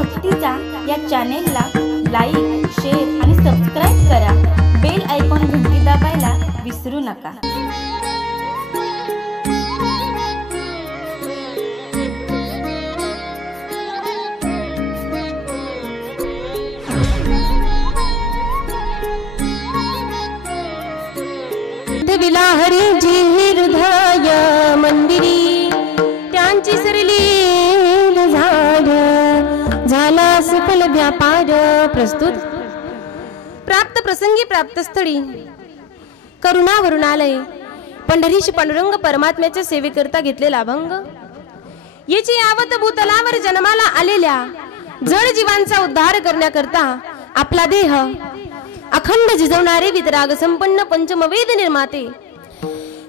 भक्तीचा या चॅनेलला like, share आणि सबस्क्राईब करा. बेल आयकॉन घंटी दाबायला विसरू नका. विला हरीजी हृदय मंदिरी त्यांची सरली झाड झाला सफल व्यापार. प्रस्तुत प्राप्त प्रसंगी प्राप्त स्थळी करुणा वरुणालय पंढरीश पांडुरंग परमात्म्याच्या सेवेकरता घेतलेला अभंग. याची यावत भूतलावर जन्माला आलेल्या जड जीवांचा उद्धार करण्याकरता आपला देह अखंड जिजवणारे वितराग संपन्न पंचमवेद निर्माते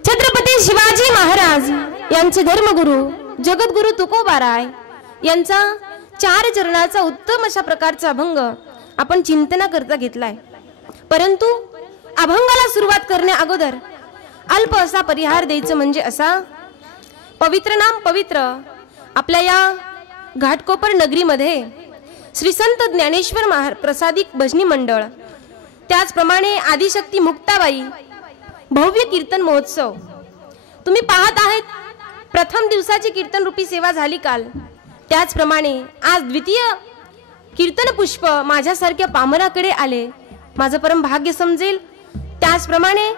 छत्रपती शिवाजी महाराज यांचे धर्मगुरु जगद्गुरु तुकोबाराय यांचा 4 चरणाचा उत्तम अशा प्रकारचा अभंग आपण चिंतना करता घेतलाय. परंतु अभंगाला सुरुवात करण्या अगोदर अल्प असा परिहार द्यायचं म्हणजे असा. पवित्र नाम पवित्र आपल्या या घाटकोपर नगरीमध्ये श्री संत ज्ञानेश्वर प्रसादिक भजनी मंडळ, त्याचप्रमाणे आदिशक्ती मुक्ताबाई भव्य कीर्तन महोत्सव तुम्ही पाहत आहेत. प्रथम दिवसाची कीर्तन रूपी सेवा झाली काल, त्याचप्रमाणे आज द्वितीय कीर्तन पुष्प माझ्यासारख्या पामराकडे आले. माझं परम भाग्य समजेल. त्याचप्रमाणे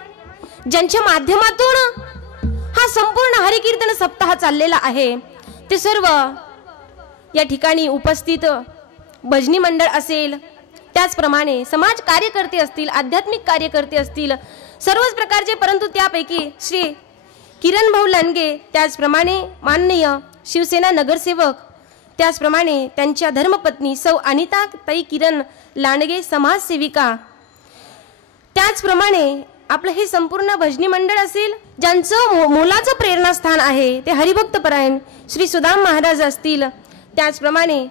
ज्यांच्या माध्यमातून हा संपूर्ण हरिकीर्तन सप्ताह चाललेला आहे ते सर्व या ठिकाणी उपस्थित भजनी मंडळ असेल, त्याचप्रमाणे समाज कार्यकर्ते असतील, आध्यात्मिक कार्यकर्ते असतील, सर्वच प्रकारचे. परंतु त्यापैकी श्री किरण भाऊ लांडगे, त्याचप्रमाणे माननीय शिवसेना नगरसेवक, त्याचप्रमाणे त्यांच्या धर्मपत्नी सौ अनिता ताई किरण लांडगे समाजसेविका, त्याचप्रमाणे आपलं हे संपूर्ण भजनी मंडळ असेल ज्यांचं मोलाचं प्रेरणास्थान आहे ते हरिभक्त परायण श्री सुदाम महाराज असतील. त्याचप्रमाणे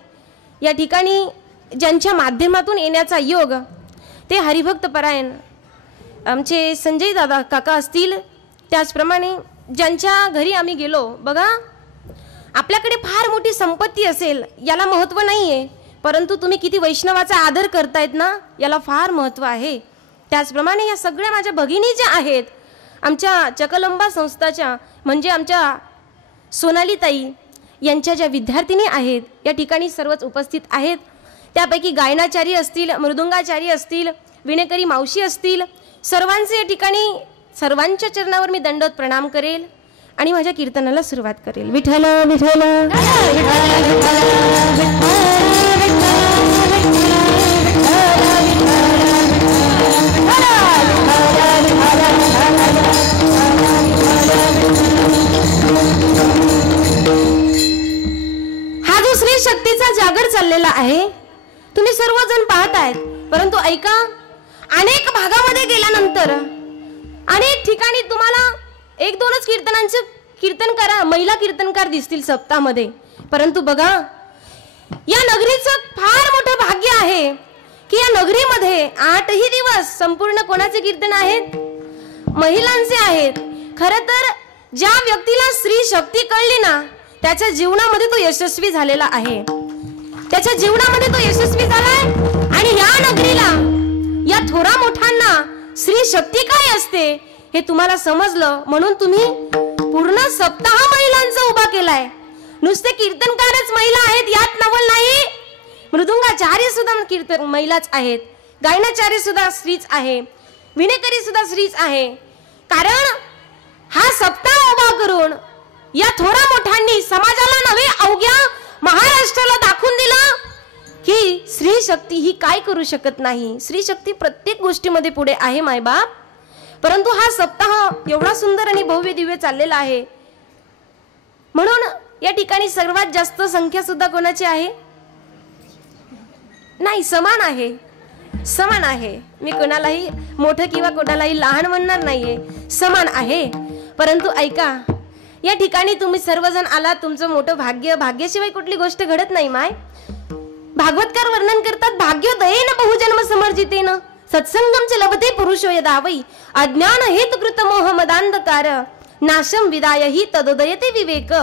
या ठिकाणी ज्यांच्या माध्यमातून येण्याचा योग ते हरिभक्त परायण आमचे संजय दादा काका असतील. त्याचप्रमाणे ज्यांच्या घरी आम्ही गेलो, बघा आपल्याकडे फार मोठी संपत्ती असेल याला महत्त्व नाही आहे, परंतु तुम्ही किती वैष्णवाचा आदर करतायत ना याला फार महत्त्व आहे. त्याचप्रमाणे या सगळ्या माझ्या भगिनी ज्या आहेत आमच्या चकलंबा संस्थाच्या, म्हणजे आमच्या सोनाली ताई यांच्या ज्या विद्यार्थिनी आहेत या ठिकाणी सर्वच उपस्थित आहेत. त्यापैकी गायनाचारी असतील, मृदुंगाचारी असतील, विणेकरी मावशी असतील, सर्वांचे या ठिकाणी सर्वांच्या चरणावर मी दंडवत प्रणाम करेल आणि माझ्या कीर्तनाला सुरुवात करेल. विठ्ठल विठ्ठल हा जो श्री शक्तीचा जागर चाललेला आहे तुम्ही सर्वजण पाहतायत. परंतु ऐका, अनेक भागामध्ये गेल्यानंतर अनेक ठिकाणी तुम्हाला 1-2च कीर्तनांचे कीर्तनकार महिला कीर्तनकार दिसतील सप्ताहामध्ये. परंतु बघा या नगरीचं फार मोठं भाग्य आहे की या नगरीमध्ये 8ही दिवस संपूर्ण कोणाचे कीर्तन आहेत? महिलांचे आहेत. खरं तर ज्या व्यक्तीला स्त्री शक्ती कळली ना त्याच्या जीवनामध्ये तो यशस्वी झालेला आहे. त्याच्या जीवनामध्ये तो यशस्वी झालाय. आणि या नगरीला या थोरा मोठ्यांना स्त्री शक्ती काय असते हे तुम्हाला समजलं, म्हणून तुम्ही पूर्ण सप्ताह महिलांचा उभा केलाय. नुसते कीर्तनकारच महिला आहेत यात नवल नाही, मृदुंगाचार्य सुद्धा कीर्तन महिलाच आहेत, गायनाचार्य सुद्धा स्त्रीच आहे, विणेकरी सुद्धा स्त्रीच आहे. कारण हा सप्ताह उभा करून या थोरा मोठ्यांनी समाजाला नव्हे अवघ्या महाराष्ट्राला दाखवून दिला की स्त्री शक्ती ही काय करू शकत नाही. स्त्री शक्ती प्रत्येक गोष्टीमध्ये पुढे आहे मायबाप. परंतु हा सप्ताह एवढा सुंदर आणि भव्य दिव्य चाललेला आहे, म्हणून या ठिकाणी सर्वात जास्त संख्या सुद्धा कोणाची आहे? नाही, समान आहे, समान आहे. मी कोणालाही मोठं किंवा कोणालाही लहान म्हणणार नाहीये, समान आहे. परंतु ऐका, या ठिकाणी तुम्ही सर्वजण आलात, तुमचं मोठं भाग्य. भाग्याशिवाय कुठली गोष्ट घडत नाही माय. भागवतकार वर्णन करतात, भाग्योदयेन बहुजन्म समर्जितेन सत्संगमचे लभते पुरुषो यदा वै अज्ञान हेतुकृत मोह मदांधकार नाशम विदाय ही तदोदयते विवेक.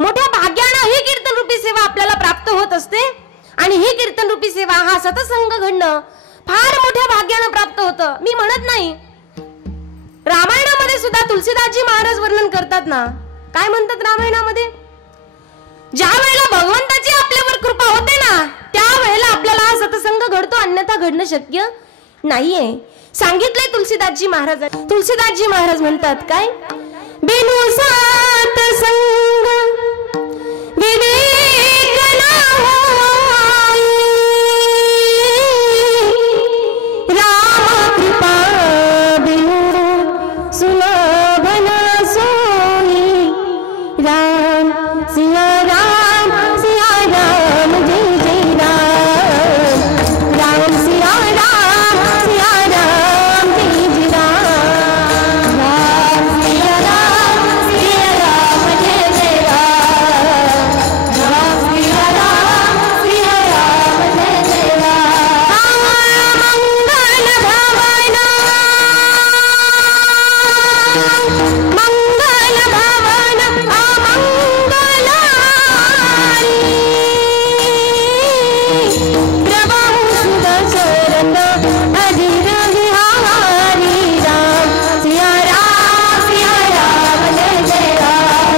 मोठ्या भाग्याने ही कीर्तन रूपी सेवा आपल्याला प्राप्त होत असते. आणि आणि ही कीर्तन रूपी सेवा, हा सतसंग घडणं फार मोठ्या भाग्यानं प्राप्त होतं. मी म्हणत नाही. रामायणामध्ये सुद्धा तुलसीदासजी महाराज वर्णन करतात ना, काय म्हणतात रामायणामध्ये? ज्या वेळेला भगवंताची आपल्यावर कृपा होते ना, त्यावेळेला आपल्याला हा सतसंग घडतो, अन्यथा घडणं शक्य नाहीये. सांगितलंय तुलसीदासजी महाराज. तुलसीदासजी महाराज म्हणतात काय? बिनु सतसंग विवेक न होई, राम कृपा बिनु सुलभ न सोई. राम सिया राम जय जय राम. राम सिया राम जय जय राम. राम सिया राम जय जय राम. राम सिया राम जय जय राम. मंगल भवन अमंगल प्रभु सुदशरथ अधीर विहारी. राम सिया राम जय जय राम.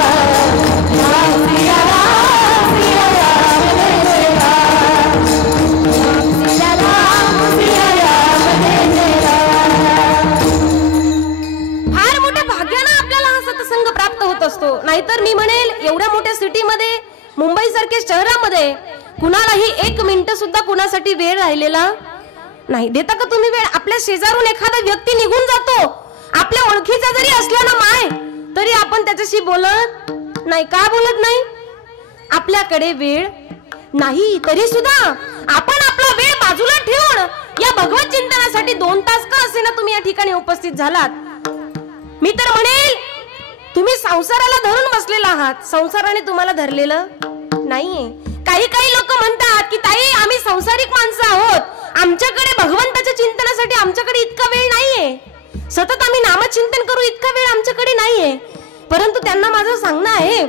राम सिया राम जय जय राम. राम सिया राम जय जय राम. फार मोठ्या भाग्यानं आपल्याला हा सत्संग प्राप्त होत असतो. नाहीतर मी म्हणेल एवढ्या मोठ्या सिटीमध्ये, मुंबई सारख्या शहरामध्ये कुणालाही 1 मिनिट सुद्धा कुणासाठी वेळ राहिलेला नाही. देता का तुम्ही वेळ? आपल्या शेजारून एखादा व्यक्ती निघून जातो, आपल्या ओळखीचा जरी असला ना माय, तरी आपण त्याच्याशी बोलत नाही. का बोलत नाही? आपल्याकडे वेळ नाही. तरी सुद्धा आपण आपला वेळ बाजूला ठेवून या भगवत चिंतनासाठी 2 तास का असे ना तुम्ही या ठिकाणी उपस्थित झालात. मी तर म्हणेल तुम्ही संसाराला धरून बसलेला आहात, संसाराने तुम्हाला धरलेलं नाहीये. काही लोक म्हणतात की ताई आम्ही सांसारिक माणसं आहोत, आमच्याकडे भगवंताच्या चिंतनासाठी आमच्याकडे इतका वेळ नाहीये, सतत आम्ही नामचिंतन करू इतका वेळ आमच्याकडे नाहीये. परंतु त्यांना माझं सांगणं आहे,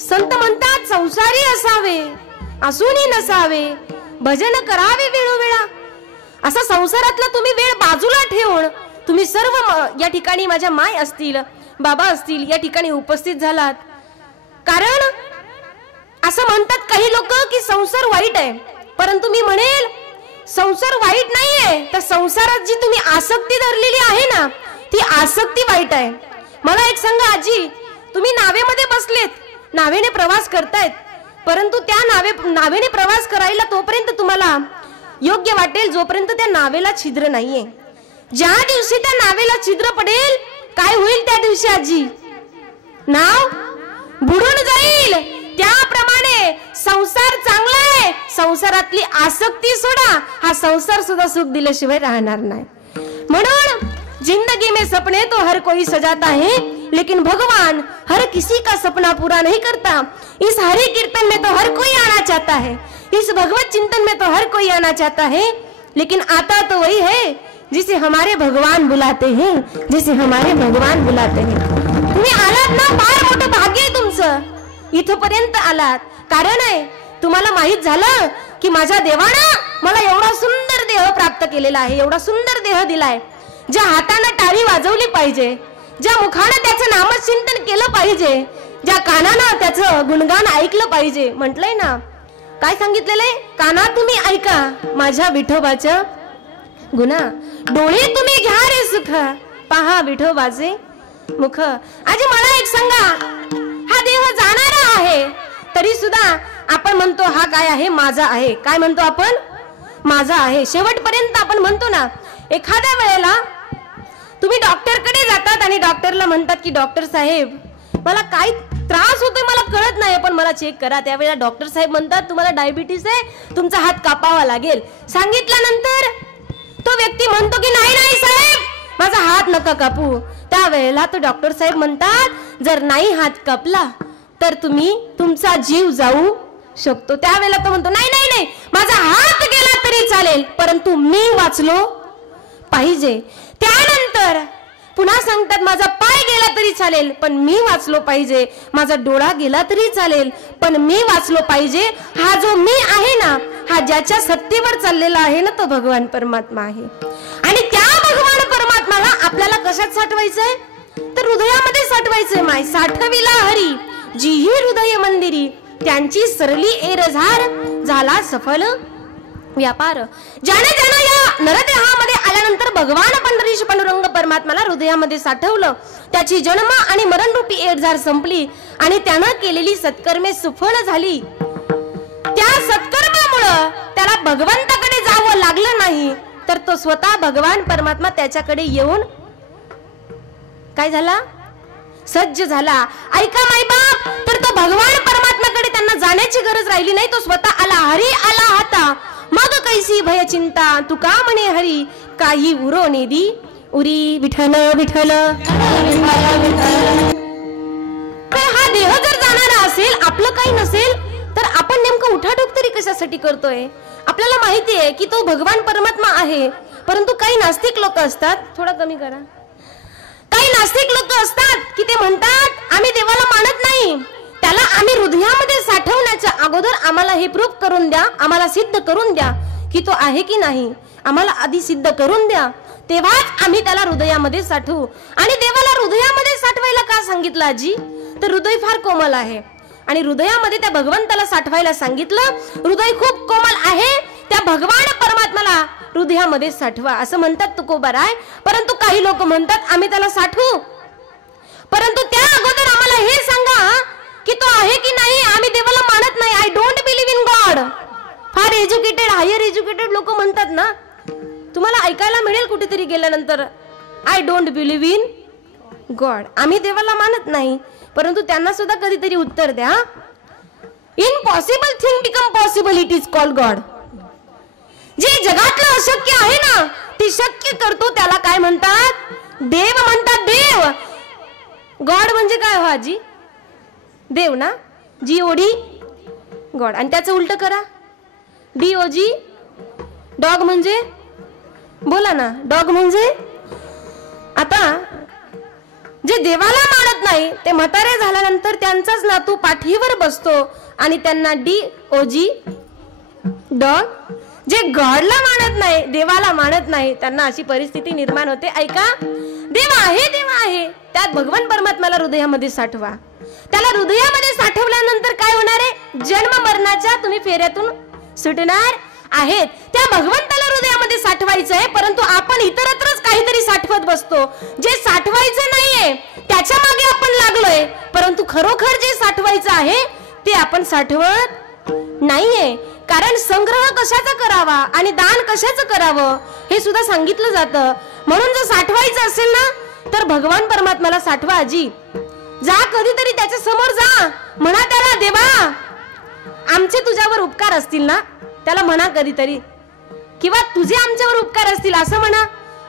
संत म्हणतात संसारी असावे असूनही नसावे, भजन करावे वेळोवेळा. असा संसारातला तुम्ही वेळ बाजूला ठेवून तुम्ही सर्व या ठिकाणी माझ्या माय असतील, बाबा असतील, या ठिकाणी उपस्थित झालात. कारण असं म्हणतात काही लोक की संसार वाईट आहे, परंतु मी म्हणेल संसार वाईट नाहीये, तर संसारात जी तुम्ही आसक्ती धरलेली आहे ना, ती आसक्ती वाईट आहे. मला एक सांगा आजी, तुम्ही नावेमध्ये बसलेत, नावेने प्रवास करतायत, परंतु त्या नावेने प्रवास करायला तोपर्यंत तुम्हाला योग्य वाटेल जोपर्यंत त्या नावेला छिद्र नाहीये. ज्या दिवशी त्या नावेला छिद्र पडेल, काय होईल त्या दिवशी आजी? नाव बुडून जाईल. त्याप्रमाणे संसार चांगला आहे, संसारातली आसक्ती सोडा, हा संसार सुद्धा सुख दिल्याशिवाय राहणार नाही. म्हणून जिंदगी में सपने तो हर कोई सजाता है, लेकिन भगवान हर किसी का सपना पूरा नहीं करता. इस हरि कीर्तन में तो हर कोई आना चाहता है, इस भगवत चिंतन में तो हर कोई आना चाहता है, लेकिन आता तो वही है जिसे हमारे भगवान बुलाते हैं, जिसे हमारे भगवान बुलाते हैं. तुम्ही आलात ना, फार मोठं भाग्य आहे तुमचं, इथपर्यंत आलात. कारण आहे तुम्हाला माहित झालं की माझ्या देवानं मला एवढा सुंदर देह प्राप्त केलेला आहे, एवढा सुंदर देह दिलाय. ज्या हाताने टाळी वाजवली पाहिजे, ज्या मुखाने त्याचं नामचिंतन केलं पाहिजे, ज्या कानानं त्याचं गुणगान ऐकलं पाहिजे. म्हटलंय ना, काय सांगितलेलंय? काना तुम्ही ऐका माझ्या विठोबाचं गुणा, डोळे तुम्ही घ्या रे सुख, पहा विठोबाचे मुख. आजी मला एक सांगा, हा देह जाणारा आहे, तरी सुद्धा आपण म्हणतो हा काय आहे? माझा आहे. काय म्हणतो आपण? माझा आहे. शेवटपर्यंत आपण म्हणतो ना. एखाद्या वेळेला तुम्ही डॉक्टरकडे जातात आणि डॉक्टरला म्हणतात की डॉक्टर साहेब मला काय त्रास होतोय मला कळत नाही, पण मला चेक करा. त्यावेळेला डॉक्टर साहेब म्हणतात तुम्हाला डायबिटीस आहे, तुमचा हात कापावा लागेल. सांगितल्यानंतर तो व्यक्ती म्हणतो की नाही नाही साहेब माझा हात नका कापू. त्यावेळेला तो डॉक्टर साहेब म्हणतात जर नाही हात कापला तर तुमचा जीव जाऊ शकतो. त्यावेळेला तो म्हणतो नाही नाही नाही माझा हात गेला तरी चालेल, परंतु मी वाचलो पाहिजे. त्यानंतर पुन्हा सांगतात माझा पाय गेला तरी चालेल पण मी वाचलो पाहिजे, माझा डोळा गेला तरी चालेल पण मी वाचलो पाहिजे. हा जो मी आहे ना, हा ज्याच्या सत्तेवर चाललेला आहे ना तो भगवान परमात्मा आहे. आणि त्या भगवान परमात्माला आपल्याला कशात साठवायचंय तर हृदयामध्ये साठवायचंय. माय साठविला हरी जीही हृदय मंदिरी त्यांची सरली एरझार झाला सफल व्यापार. ज्याने ज्याने या नरदेहामध्ये आल्यानंतर भगवान पंढरीश पांडुरंग परमात्माला हृदयामध्ये साठवलं त्याची जन्म आणि मरण रूपी एरझार संपली आणि त्यानं केलेली सत्कर्मे सुफळ झाली. त्या सत्कर्मामुळं त्याला भगवंताकडे जावं लागलं नाही तर तो स्वतः भगवान परमात्मा त्याच्याकडे येऊन काय झाला सज्ज झाला. ऐका मायबाप तर तो भगवान परमात्माकडे त्यांना जाण्याची गरज राहिली नाही. तो स्वतः आला. हरी आला हाता मग कैसी भय चिंता तुका म्हणे हरी काही उरो नेदी उरी विठ्ठल विठ्ठल. हा देह जर जाणारा असेल आपलं काही नसेल तर आपण नेमकं उठाठोक तरी कशासाठी करतोय. आपल्याला माहिती आहे की तो भगवान परमात्मा आहे परंतु काही नास्तिक लोक असतात. थोडा कमी करा. काही नास्तिक लोक असतात की ते म्हणतात आम्ही देवाला मानत नाही. त्याला आम्ही हृदयामध्ये साठवण्याच्या अगोदर आम्हाला हे प्रूफ करून द्या आम्हाला सिद्ध करून द्या की तो आहे की नाही. आम्हाला आधी सिद्ध करून द्या तेव्हाच आम्ही त्याला हृदयामध्ये साठवू. आणि देवाला हृदयामध्ये साठवायला का सांगितलं आजी तर हृदय फार कोमल आहे आणि हृदयामध्ये त्या भगवंताला साठवायला सांगितलं. हृदय खूप कोमल आहे त्या भगवान परमात्माला हृदयामध्ये साठवा असं म्हणतात तुकोबाराय. परंतु काही लोक म्हणतात आम्ही त्याला साठवू परंतु त्या अगोदर आम्हाला हे सांगा की तो आहे की नाही. आम्ही देवाला मानत नाही. I don't believe in God. फार एज्युकेटेड हायर एज्युकेटेड लोक म्हणतात ना तुम्हाला ऐकायला मिळेल कुठेतरी गेल्यानंतर I don't believe in God. आम्ही देवाला मानत नाही परंतु त्यांना सुद्धा कधीतरी उत्तर द्या. Impossible thing become possible it is called God. जे जगातलं अशक्य आहे ना ते शक्य करतो त्याला काय म्हणतात देव म्हणतात. देव गॉड म्हणजे काय हो आजी देव ना. जी ओडी गॉड आणि त्याचं उलट करा डी ओ जी डॉग म्हणजे बोला ना डॉग म्हणजे. आता जे देवाला मानत नाही ते म्हातारे झाल्यानंतर त्यांचाच नातू पाठीवर बसतो आणि त्यांना डी ओ जी डॉग. जे गॉडला मानत नाही देवाला मानत नाही त्यांना अशी परिस्थिती निर्माण होते. ऐका देव आहे त्यात भगवान परमात्म्याला हृदयामध्ये साठवा. त्याला हृदयामध्ये साठवल्यानंतर काय होणार आहे जन्म मरणाच्या तुम्ही फेऱ्यातून सुटणार आहेत. त्या भगवंताला हृदयामध्ये साठवायचं आहे परंतु आपण इतरत्रच काहीतरी साठवत बसतो. जे साठवायचं नाहीये त्याच्या मागे आपण लागलोय परंतु खरोखर जे साठवायचं आहे ते आपण साठवत नाहीये. कारण संग्रह कशाचा करावा आणि दान कशाचं करावं हे सुद्धा सांगितलं जातं. म्हणून जर साठवायचं असेल ना तर भगवान परमात्म्याला साठवा. आजी जा कधीतरी त्याच्या समोर जा म्हणा त्याला देवा आमचे तुझ्यावर उपकार असतील ना त्याला म्हणा कधीतरी किंवा तुझे आमच्यावर उपकार असतील असं म्हणा.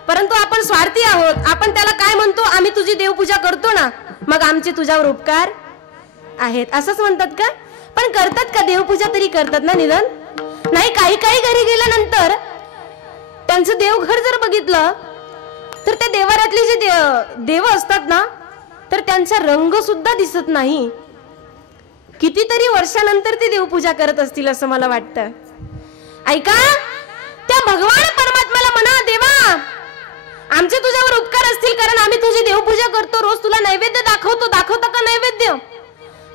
परंतु आपण स्वार्थी आहोत. आपण त्याला काय म्हणतो आम्ही तुझी देवपूजा करतो ना मग आमचे तुझ्यावर उपकार आहेत असंच म्हणतात का. पण करतात का देवपूजा तरी करतात ना निदान नाही. काही काही घरी गेल्यानंतर त्यांचं देवघर जर बघितलं तर त्या देवाऱ्यातले जे देव असतात ना तर त्यांचा रंग सुद्धा दिसत नाही. कितीतरी वर्षानंतर ते देवपूजा करत असतील असं मला वाटतं. ऐका त्या भगवान परमात्म्याला म्हणा देवा आमचे तुझ्यावर उपकार असतील कारण आम्ही तुझी देवपूजा करतो. रोज तुला नैवेद्य दाखवता का नैवेद्य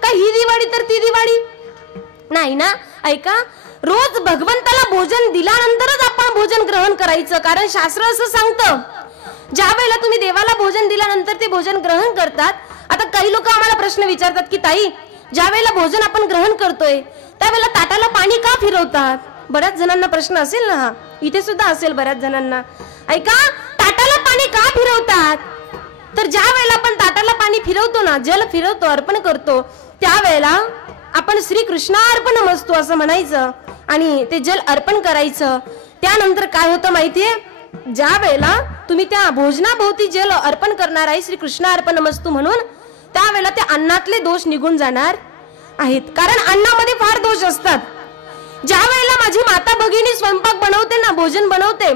का ही दिवाळी तर ती दिवाळी नाही ना. ऐका रोज भगवंताला भोजन दिल्यानंतरच आपण भोजन ग्रहण करायचं. कारण शास्त्र असं सांगतं ज्या वेळेला तुम्ही देवाला भोजन दिल्यानंतर ते भोजन ग्रहण करतात. आता काही लोक आम्हाला प्रश्न विचारतात की ताई ज्या वेळेला भोजन आपण ग्रहण करतोय त्यावेळेला ताटाला पाणी का फिरवतात. बऱ्याच जणांना प्रश्न असेल ना हा इथे सुद्धा असेल बऱ्याच जणांना. ऐका ताटाला पाणी का फिरवतात तर ज्या वेळेला आपण ताटाला पाणी फिरवतो ना जल फिरवतो अर्पण करतो त्यावेळेला आपण श्री कृष्णार्पणमस्तु असं म्हणायचं आणि ते जल अर्पण करायचं. त्यानंतर काय होतं माहितीये ज्या वेळेला तुम्ही त्या भोजनाभोवती जल अर्पण करणार आहे श्री कृष्णार्पणमस्तु म्हणून त्यावेळेला त्या अन्नातले दोष निघून जाणार आहेत. कारण अन्नामध्ये फार दोष असतात. ज्या वेळेला माझी माता भगिनी स्वयंपाक बनवते ना भोजन बनवते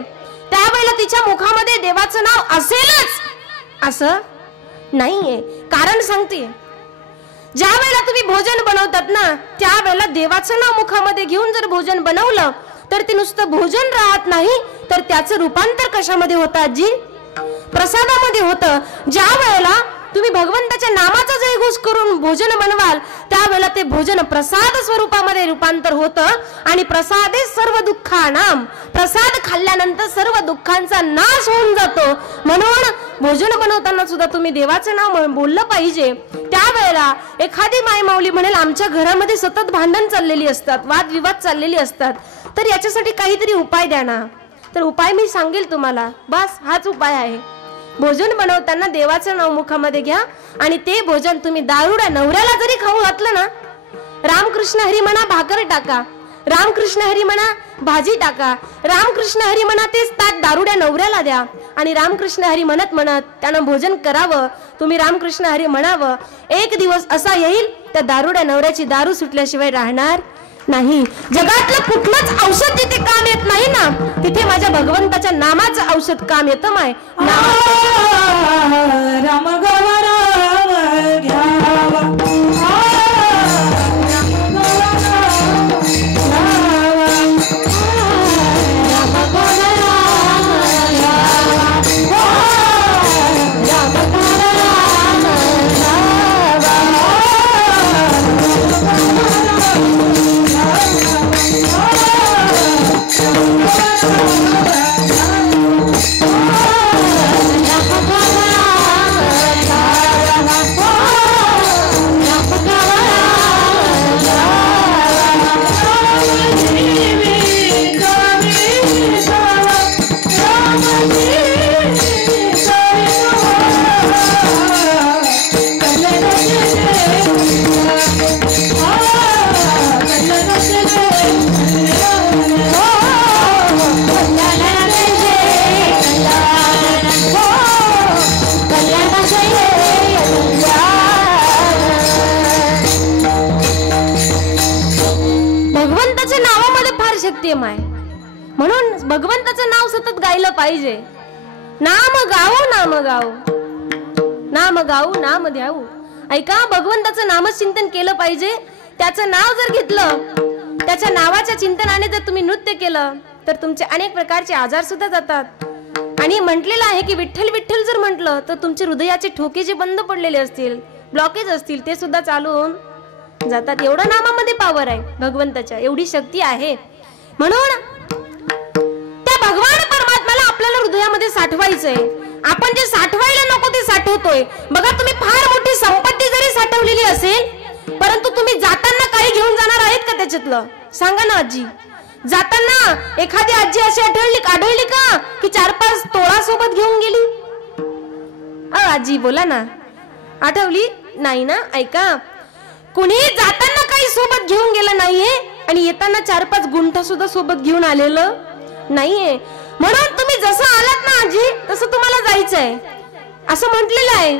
त्यावेळेला तिच्या मुखामध्ये देवाचं नाव असेलच असं नाहीये. कारण सांगते ज्या वेळेला तुम्ही भोजन बनवतात ना त्यावेळेला देवाचं नाव मुखामध्ये घेऊन जर भोजन बनवलं तर ते नुसतं भोजन राहत नाही तर त्याचं रूपांतर कशामध्ये होतं आजी? प्रसादामध्ये होतं. ज्या वेळेला तुम्ही भगवंताच्या नामाचा जयघोष करून भोजन बनवाल त्यावेळेला ते भोजन प्रसाद स्वरूपामध्ये रूपांतर होतं आणि प्रसादे सर्व दुःखानाम, प्रसाद खाल्ल्यानंतर सर्व दुःखांचा नाश होऊन जातो. म्हणून भोजन बनवताना सुद्धा तुम्ही देवाचं नाव बोललं पाहिजे. त्यावेळेला एखादी माय माऊली म्हणेल आमच्या घरामध्ये सतत भांडण चाललेली असतात, वादविवाद चाललेली असतात, तर याच्यासाठी काहीतरी उपाय द्या ना. तर उपाय मी सांगेल तुम्हाला, बस हाच उपाय आहे. भोजन बनवताना देवाचं नाव मुखामध्ये घ्या आणि ते भोजन तुम्ही दारुड्या नवऱ्याला जरी खाऊ घातलं ना, रामकृष्ण हरी म्हणा भाकर टाका, रामकृष्ण हरी म्हणा भाजी टाका, रामकृष्ण हरी म्हणा तेच ताट दारुड्या नवऱ्याला द्या आणि रामकृष्ण हरी म्हणत म्हणत त्यानं भोजन करावं. तुम्ही रामकृष्ण हरी म्हणावं. एक दिवस असा येईल त्या दारुड्या नवऱ्याची दारू सुटल्याशिवाय राहणार नाही. जगातलं कुठलंच औषध जिथे काम येत नाही ना तिथे माझ्या भगवंताच्या नामाचं औषध काम येतं. माय राम गावा राम घ्यावा, म्हणून भगवंताचं नाव सतत गायलं पाहिजे. नाम गाऊ नाम गाऊ, नाम गाऊ नाम द्याऊ. ऐका, भगवंताचं नामचिंतन केलं पाहिजे. त्याचं नाव जर घेतलं, त्याच्या नावाच्या चिंतनाने जर तुम्ही नृत्य केलं तर तुमचे अनेक प्रकारचे आजार सुद्धा जातात. आणि म्हटलेलं आहे की विठ्ठल विठ्ठल जर म्हटलं तर तुमचे हृदयाचे ठोके जे बंद पडलेले असतील, ब्लॉकेज असतील, ते सुद्धा चालू होऊन जातात. एवढं नामामध्ये पावर आहे भगवंताच्या, एवढी शक्ती आहे. म्हणून त्या भगवान परमात्म्याला आपल्याला हृदयामध्ये साठवायचंय. आपण जे साठवायला नको ते साठवतोय. बघा, तुम्ही फार मोठी संपत्ती जरी साठवलेली असेल परंतु तुम्ही जाताना काही घेऊन जाणार आहेत का त्याच्यातलं? सांगा ना आजी. जाताना एखादी आजी अशी आढळली का की 4-5 तोळा सोबत घेऊन गेली? आजी बोला ना, आठवली नाही ना? ऐका, कुणी जाताना काही सोबत घेऊन गेलं नाहीये आणि येताना 4-5 गुंठा सुद्धा सोबत घेऊन आलेलं नाहीये. म्हणून तुम्ही जसं आलात ना आजी तसं तुम्हाला जायचंय. असं म्हटलेलं आहे,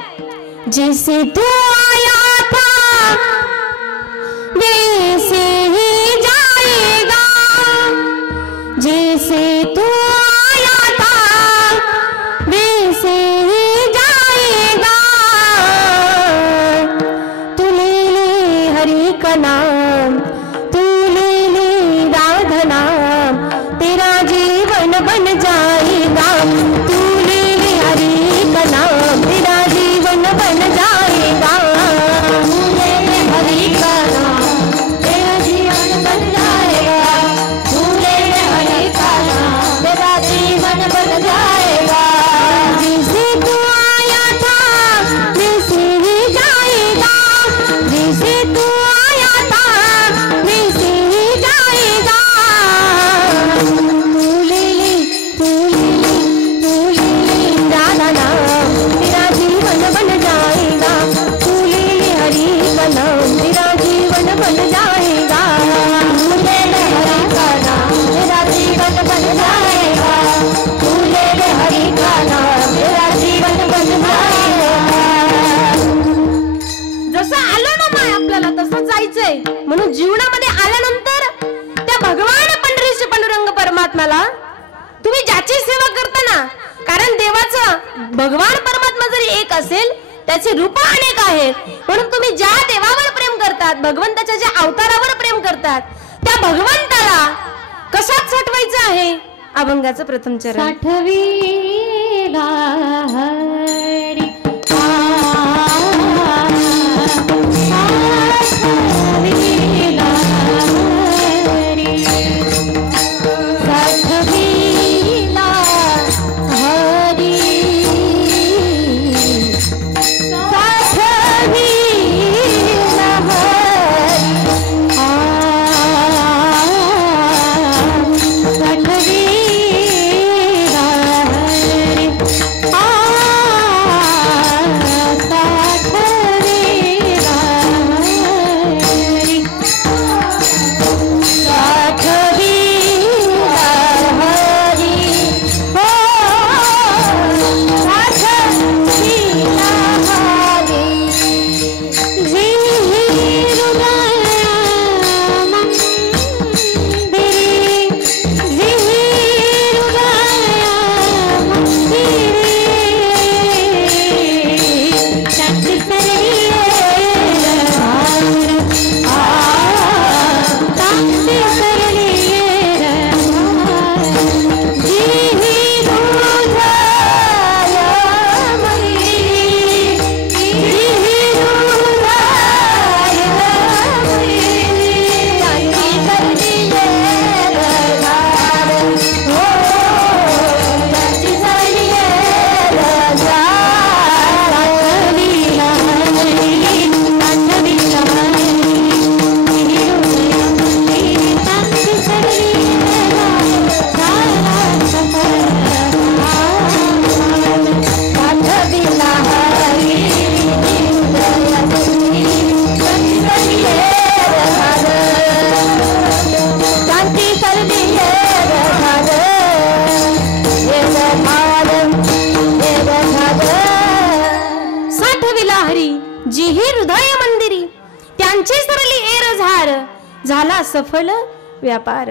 जैसे तू आया था वैसे ही जाएगा, जैसे तू आया था वैसे ही जाएगा, तू ले ले हरि का नाम, तू ले ले राधा नाम, तेरा जीवन बन जाएगा, तू ले ले हरि का नाम, तेरा जीवन बन जाएगा, तू ले ले हरि का नाम, तेरा जीवन बन जाएगा, तू ले ले हरि का नाम, तेरा जीवन बन जाएगा, जैसे तू आया था वैसे ही जाएगा, जैसे तू आया था वैसे ही जाएगा, तू ले ले राधा नाम, तेरा जीवन बन जाएगा, तू ले ले हरि का नाम, तेरा जीवन बन जाएगा, तू ले ले हरि का नाम, तेरा जीवन बन जाएगा, तू ले ले हरि का नाम, तेरा जीवन बन जाएगा. जसं आलं ना माय आपल्याला तसं जायचंय. म्हणून जीवनामध्ये आल्यानंतर त्या भगवान पंढरीचे पांडुरंग परमात्म्याला तुम्ही ज्याची सेवा करता ना, कारण देवाचं भगवान परमात्मा जरी एक असेल त्याचे रूप अनेक आहेत, म्हणून तुम्ही ज्या देवावर प्रेम करतात, भगवंताच्या ज्या अवतारावर प्रेम करतात, त्या भगवंताला कशात साठवायचं आहे? अभंगाचं प्रथम चरण. साठवीला हरी झाला सफल व्यापार.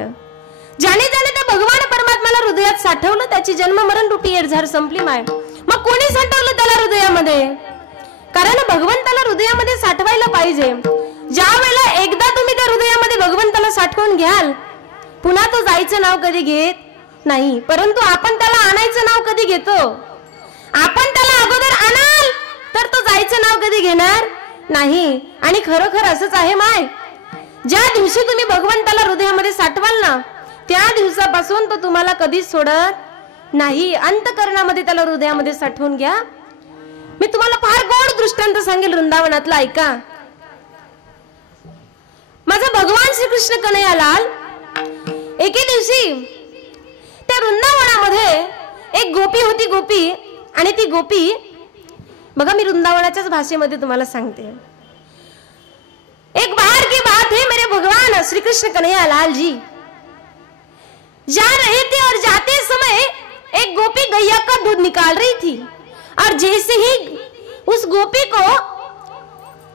ज्याने ज्याने त्या भगवान परमात्म्याला हृदयात साठवलं त्याची जन्म मरण रूपी एरझार संपली माय. मग कोणी साठवलं त्याला हृदयामध्ये? कारण भगवंताला हृदयामध्ये साठवायला पाहिजे. ज्या वेळेला एकदा तुम्ही त्या हृदयामध्ये भगवंताला साठवून घ्याल, पुन्हा तो जायचं नाव कधी घेत नाही. परंतु आपण त्याला आणायचं नाव कधी घेतो? आपण त्याला अगोदर आणाल तर तो जायचं नाव कधी घेणार नाही. आणि खरोखर असंच आहे माय. ज्या दिवशी तुम्ही भगवंताला हृदयामध्ये साठवाल ना, त्या दिवसापासून तो तुम्हाला कधीच सोडत नाही. अंतकरणामध्ये त्याला हृदयामध्ये साठवून घ्या. मी तुम्हाला फार गोड दृष्टांत सांगेल वृंदावनातला, ऐका. माझा भगवान श्रीकृष्ण कन्हैयालाल एके दिवशी त्या वृंदावनामध्ये एक गोपी होती. गोपी आणि ती गोपी, बघा मी वृंदावनाच्याच भाषेमध्ये तुम्हाला सांगते. एक बार की बात है मेरे भगवान श्री कृष्ण कन्हैया लाल जी जा रहे थे और जाते समय एक गोपी गैया का दूध निकाल रही थी. और जैसे ही उस गोपी को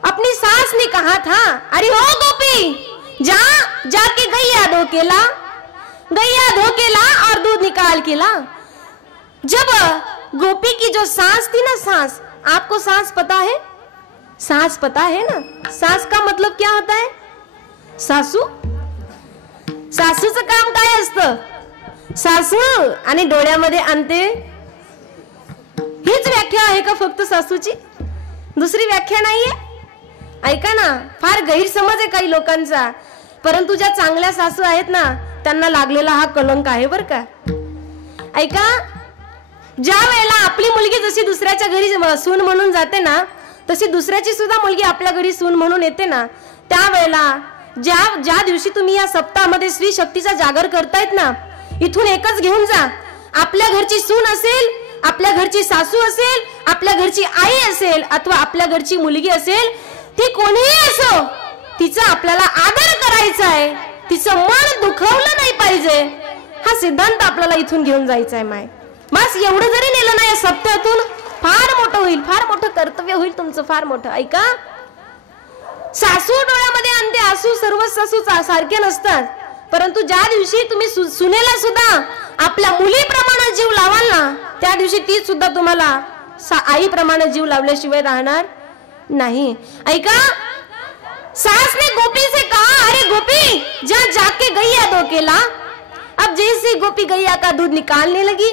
अपनी सास ने कहा था, अरे ओ गोपी जाके गैया धो के ला और दूध निकाल के ला. जब गोपी की जो सांस थी ना, सांस, आपको सांस पता है? सांस पता है ना? सांस का मतलब क्या होता है? सासू. सासूचं काम काय असतं? सासू आणि डोळ्यामध्ये आणते, हीच व्याख्या आहे का फक्त सासूची? दुसरी व्याख्या नाहीये. ऐका ना, फार गैरसमज आहे काही लोकांचा. परंतु ज्या चांगल्या सासू आहेत ना, त्यांना लागलेला हा कलंक आहे बर का. ऐका, ज्या वेळेला आपली मुलगी जशी दुसऱ्याच्या घरी सून म्हणून जाते ना, तशी दुसऱ्याची सुद्धा मुलगी आपल्या घरी सून म्हणून येते ना, त्यावेळेला ज्या दिवशी तुम्ही या सप्ताहामध्ये स्त्री शक्तीचा जागर करतायत ना, इथून एकच घेऊन जा. आपल्या घरची सून असेल, आपल्या घरची सासू असेल, आपल्या घरची आई असेल अथवा आपल्या घरची मुलगी असेल, ती कोणीही असो, तिचा आपल्याला आदर करायचा आहे. तिचं मन दुखवलं नाही पाहिजे. हा सिद्धांत आपल्याला इथून घेऊन जायचा आहे माय. बस एवढं जरी नेलं ना या सप्त्यातून, फार मोठं होईल, फार मोठं कर्तव्य होईल तुमचं, फार मोठं. ऐका, सासू डोळ्यामध्ये आणते आसू, सर्व सासू सारखे नसतात. परंतु ज्या दिवशी तुम्ही सुनेला सुद्धा आपल्या मुलीप्रमाणे जीव लावाल ना, त्या दिवशी ती सुद्धा तुम्हाला आईप्रमाणे जीव लावल्याशिवाय राहणार नाही. ऐका, सास ने गोपी से कहा, अरे गोपी जा जाके गैया दो केला. अब जैसे गोपी गैया का दूध निकालने लगी,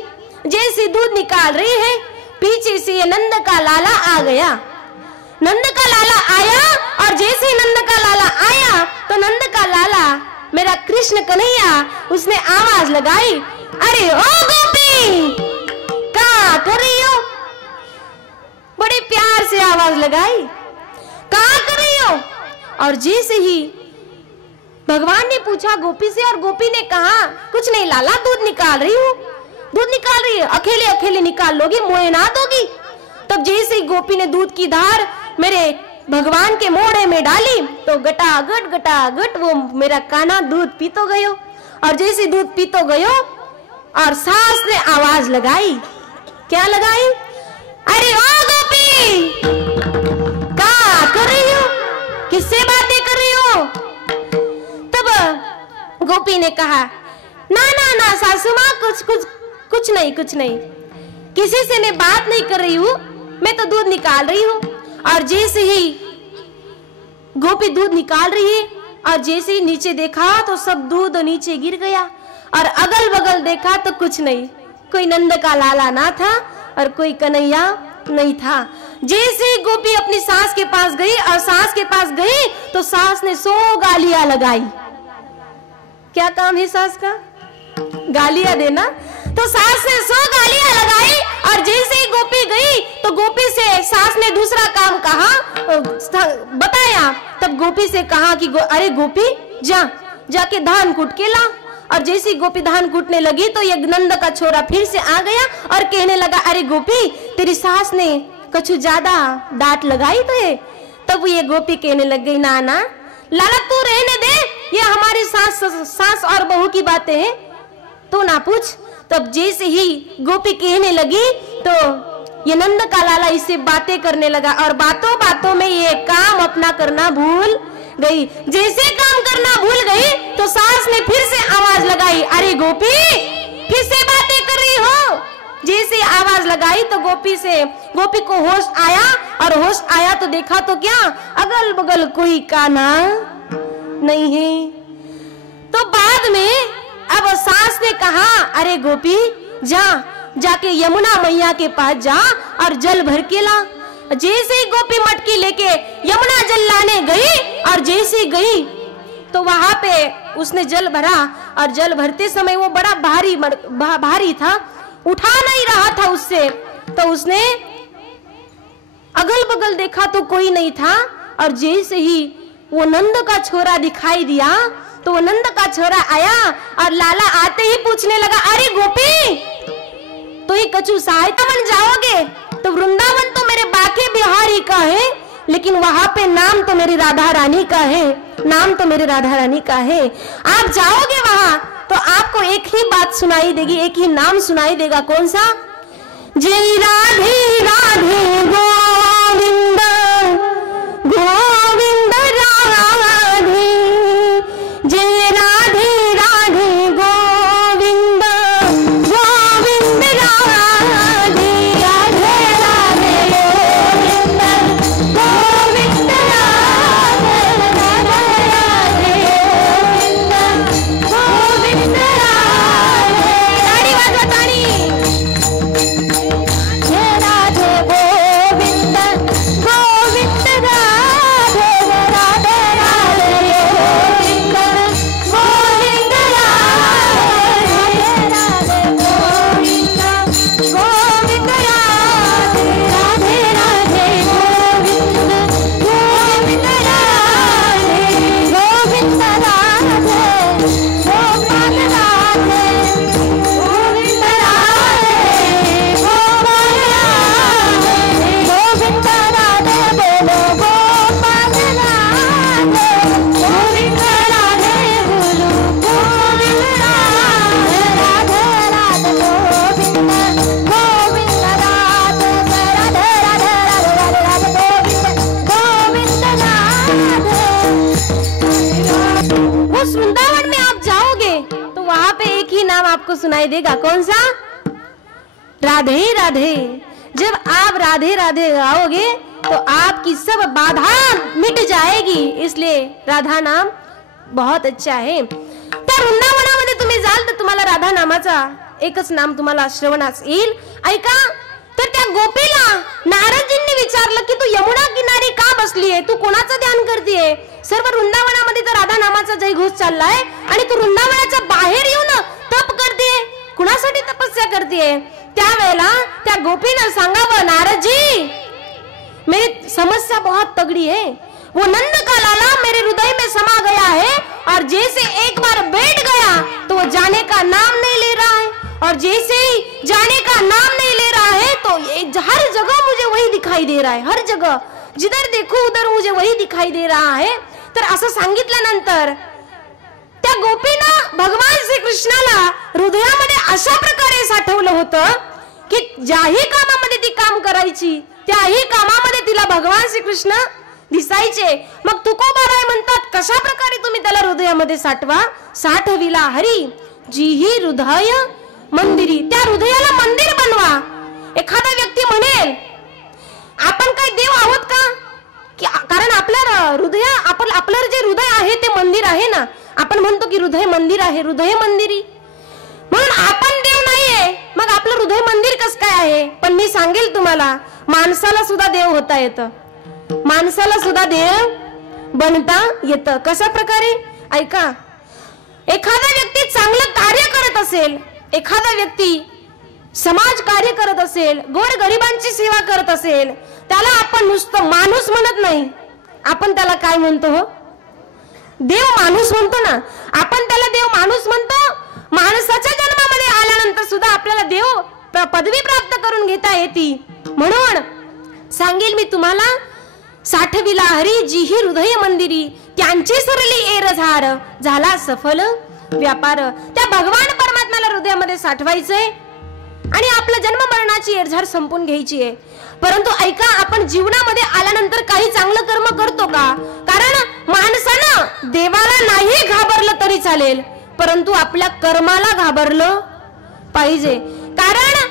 जैसे दूध निकाल रही है, पीछे से ये नंद का लाला आ गया. नंद का लाला आया और जैसे ही नंद का लाला आया तो नंद का लाला मेरा कृष्ण कन्हैया उसने आवाज लगाई, अरे ओ गोपी क्या कर रही हो. बड़े प्यार से आवाज लगाई, क्या कर रही हो. और जैसे ही भगवान ने पूछा गोपी से, और गोपी ने कहा कुछ नहीं लाला, दूध निकाल रही हूँ. दूध निकाल रही है, अकेले अकेले निकाल लोगी, मोए ना दोगी. तब जैसे ही गोपी ने दूध की धार मेरे भगवान के मोड़े में डाली तो गटागट वो मेरा काना दूध पीतो गयो. और जैसे दूध पीतो गयो और सास ने आवाज लगाई, क्या लगाई, अरे ओ गोपी क्या कर रही हो, किससे बातें कर रही हो. तब गोपी ने कहा, ना ना ना सासू माँ, कुछ नहीं, किसी से मैं बात नहीं कर रही हूँ, मैं तो दूध निकाल रही हूँ. और जैसे ही गोपी दूध निकाल रही है और जैसे ही नीचे देखा तो सब दूध नीचे गिर गया. और अगल बगल देखा तो कुछ नहीं, कोई नंद का लाला ना था और कोई कन्हैया नहीं था. जैसे ही गोपी अपनी सास के पास गई और सास के पास गई तो सास ने 100 गालियां लगाई. क्या काम है सास का, गालियां देना. तो सास ने 100 गालियां लगाई और जैसे ही गोपी गई तो गोपी से सास ने दूसरा काम कहा, बताया. तब गोपी से कहा कि अरे गोपी जाके धान कूट के ला. और जैसे ही गोपी धान कूटने लगी तो ये नंद का छोरा फिर से आ गया और कहने लगा, अरे गोपी तेरी सास ने कुछ ज्यादा डांट लगाई तो है. तब ये गोपी कहने लग गई, ना ना लाला तू रहने दे, ये हमारी सास और बहू की बातें हैं, तू ना पूछ. तब जैसे ही गोपी कहने लगी तो ये नंद का लाला इससे बातें करने लगा और बातों बातों में ये काम अपना करना भूल गई. जैसे काम करना भूल गई तो सास ने फिर से आवाज लगाई, अरे गोपी फिर से बातें कर रही हो. जैसे आवाज लगाई तो गोपी को होश आया और होश आया तो देखा तो क्या, अगल बगल कोई काना नहीं है. तो बाद में अब सास ने कहा, अरे गोपी जाके यमुना मैया के पास जा और जल भर के ला. जैसे ही गोपी मटकी लेके यमुना जल लाने गई और जैसे ही गई तो वहां पे उसने जल भरा और जल भरते समय वो बड़ा भारी था, उठा नहीं रहा था उससे. तो उसने अगल बगल देखा तो कोई नहीं था और जैसे ही वो नंद का छोरा दिखाई दिया तो वो नंद का छोरा आया और लाला आते ही पूछने लगा, अरे गोपी तो ये कछु सहायता बन जाओगे. तो वृंदावन तो मेरे बाके बिहारी का है, लेकिन वहां पे नाम तो मेरी राधा रानी का है, नाम तो मेरी राधा रानी का है. आप जाओगे वहां तो आपको एक ही बात सुनाई देगी, एक ही नाम सुनाई देगा. कौन सा, जय राधे राधे गोविंद गोविंद राधे, जय राधे राधे गोविंद गोविंद राधे, राधे राधे गोविंद गोविंद राधे, राधे राधे गोविंद राधे. ताड़ी बाजो ताड़ी. जय राधे गोविंद गोविंद राधे, राधे राधे गोविंद गोविंद राधे, राधे गोविंद गोविंद राधे, राधे राधे गोविंद गोविंद राधे, गोविंद राधे गोपाल राधे, गोविंद राधे गोपाल राधे, गोविंद राधे बोलो गोपाल राधे, गोविंद राधे बोलो गोविंद राधे, राधे राधे गोविंद गोविंद राधे, राधे राधे राधे राधे गोविंद राधे. उस वृंदावन में आप जाओगे तो वहां पे एक ही नाम आपको सुनाई देगा. कौन सा, राधे राधे जब आप राधे राधे गाओगे तो आपकी सब बाधा मिट जाएगी, इसलिए राधा नाम बहुत अच्छा आहे। त्या वृंदावनामध्ये तुम्ही जाल तर तुम्हाला राधा नामाचा एकच नाम तुम्हाला श्रवणास येईल। ऐका, तर त्या गोपीला नारदजींनी विचारलं की तू यमुना किनारी का बसलीये, तू कोणाचं ध्यान करतेय? सर्व वृंदावनामध्ये तर राधा नामाचा जयघोष चाललाय आणि तू वृंदावनाच्या बाहेर येऊन तप करतेय, कुणासाठी तपस्या करतेय? त्यावेळेला त्या गोपीनं सांगावं, नारदजी मेरी समस्या बहुत तगड़ी है, वो नंद का लाला मेरे हृदय में समा गया है और जैसे एक बार बैठ गया तो वो जाने का नाम नहीं ले रहा है, और जैसे ही जाने का नाम नहीं ले रहा है तो हर जगह मुझे वही दिखाई दे रहा है, हर जगह जिधर देखो उधर मुझे वही दिखाई दे रहा है। तर असं सांगितल्यानंतर त्या गोपीनं भगवान श्री कृष्णाला हृदयामध्ये अशा प्रकारे साठवलं होतं की ज्याही कामामध्ये ती काम करायची त्याही कामामध्ये तिला भगवान श्री कृष्ण दिसायचे। मग तुकोबाराय म्हणतात, कशा प्रकारे तुम्ही त्याला हृदयामध्ये साठवा? साठविला हरी जी ही हृदय मंदिरी, त्या हृदयाला मंदिर बनवा। एखादा व्यक्ती म्हणेल आपण काय देव आहोत का? की कारण आपल्या हृदय आपलं जे हृदय आहे ते मंदिर आहे ना, आपण म्हणतो की हृदय मंदिर आहे, हृदय मंदिरी, म्हणून आपण देव नाहीये, मग आपलं हृदय मंदिर कसं काय आहे? पण मी सांगेल तुम्हाला, माणसाला सुद्धा देव होता येतं, माणसाला सुद्धा देव बनता येतं। कशा प्रकारे? ऐका, एखादा व्यक्ती चांगलं कार्य करत असेल, एखादा व्यक्ती समाज कार्य करत असेल, गोरगरिबांची सेवा करत असेल, त्याला आपण नुसतं माणूस म्हणत नाही, आपण त्याला काय म्हणतो? देव माणूस म्हणतो ना, आपण त्याला देव माणूस म्हणतो। माणसाच्या जन्मामध्ये आल्यानंतर सुद्धा आपल्याला देव पदवी प्राप्त करून घेता येते। म्हणून सांगेल मी तुम्हाला, साठविला हरी जी ही हृदय मंदिरी, त्यांची सरली एरझार, झाला सफल व्यापार। त्या भगवान परमात्म्याला हृदयामध्ये साठवायचंय आणि आपलं जन्म मरणाची एरझार संपून घ्यायची आहे। परंतु ऐका, आपण जीवनामध्ये आल्यानंतर काही चांगलं कर्म करतो का? कारण माणसानं देवाला नाही घाबरलं तरी चालेल, परंतु आपल्या कर्माला घाबरलं पाहिजे। कारण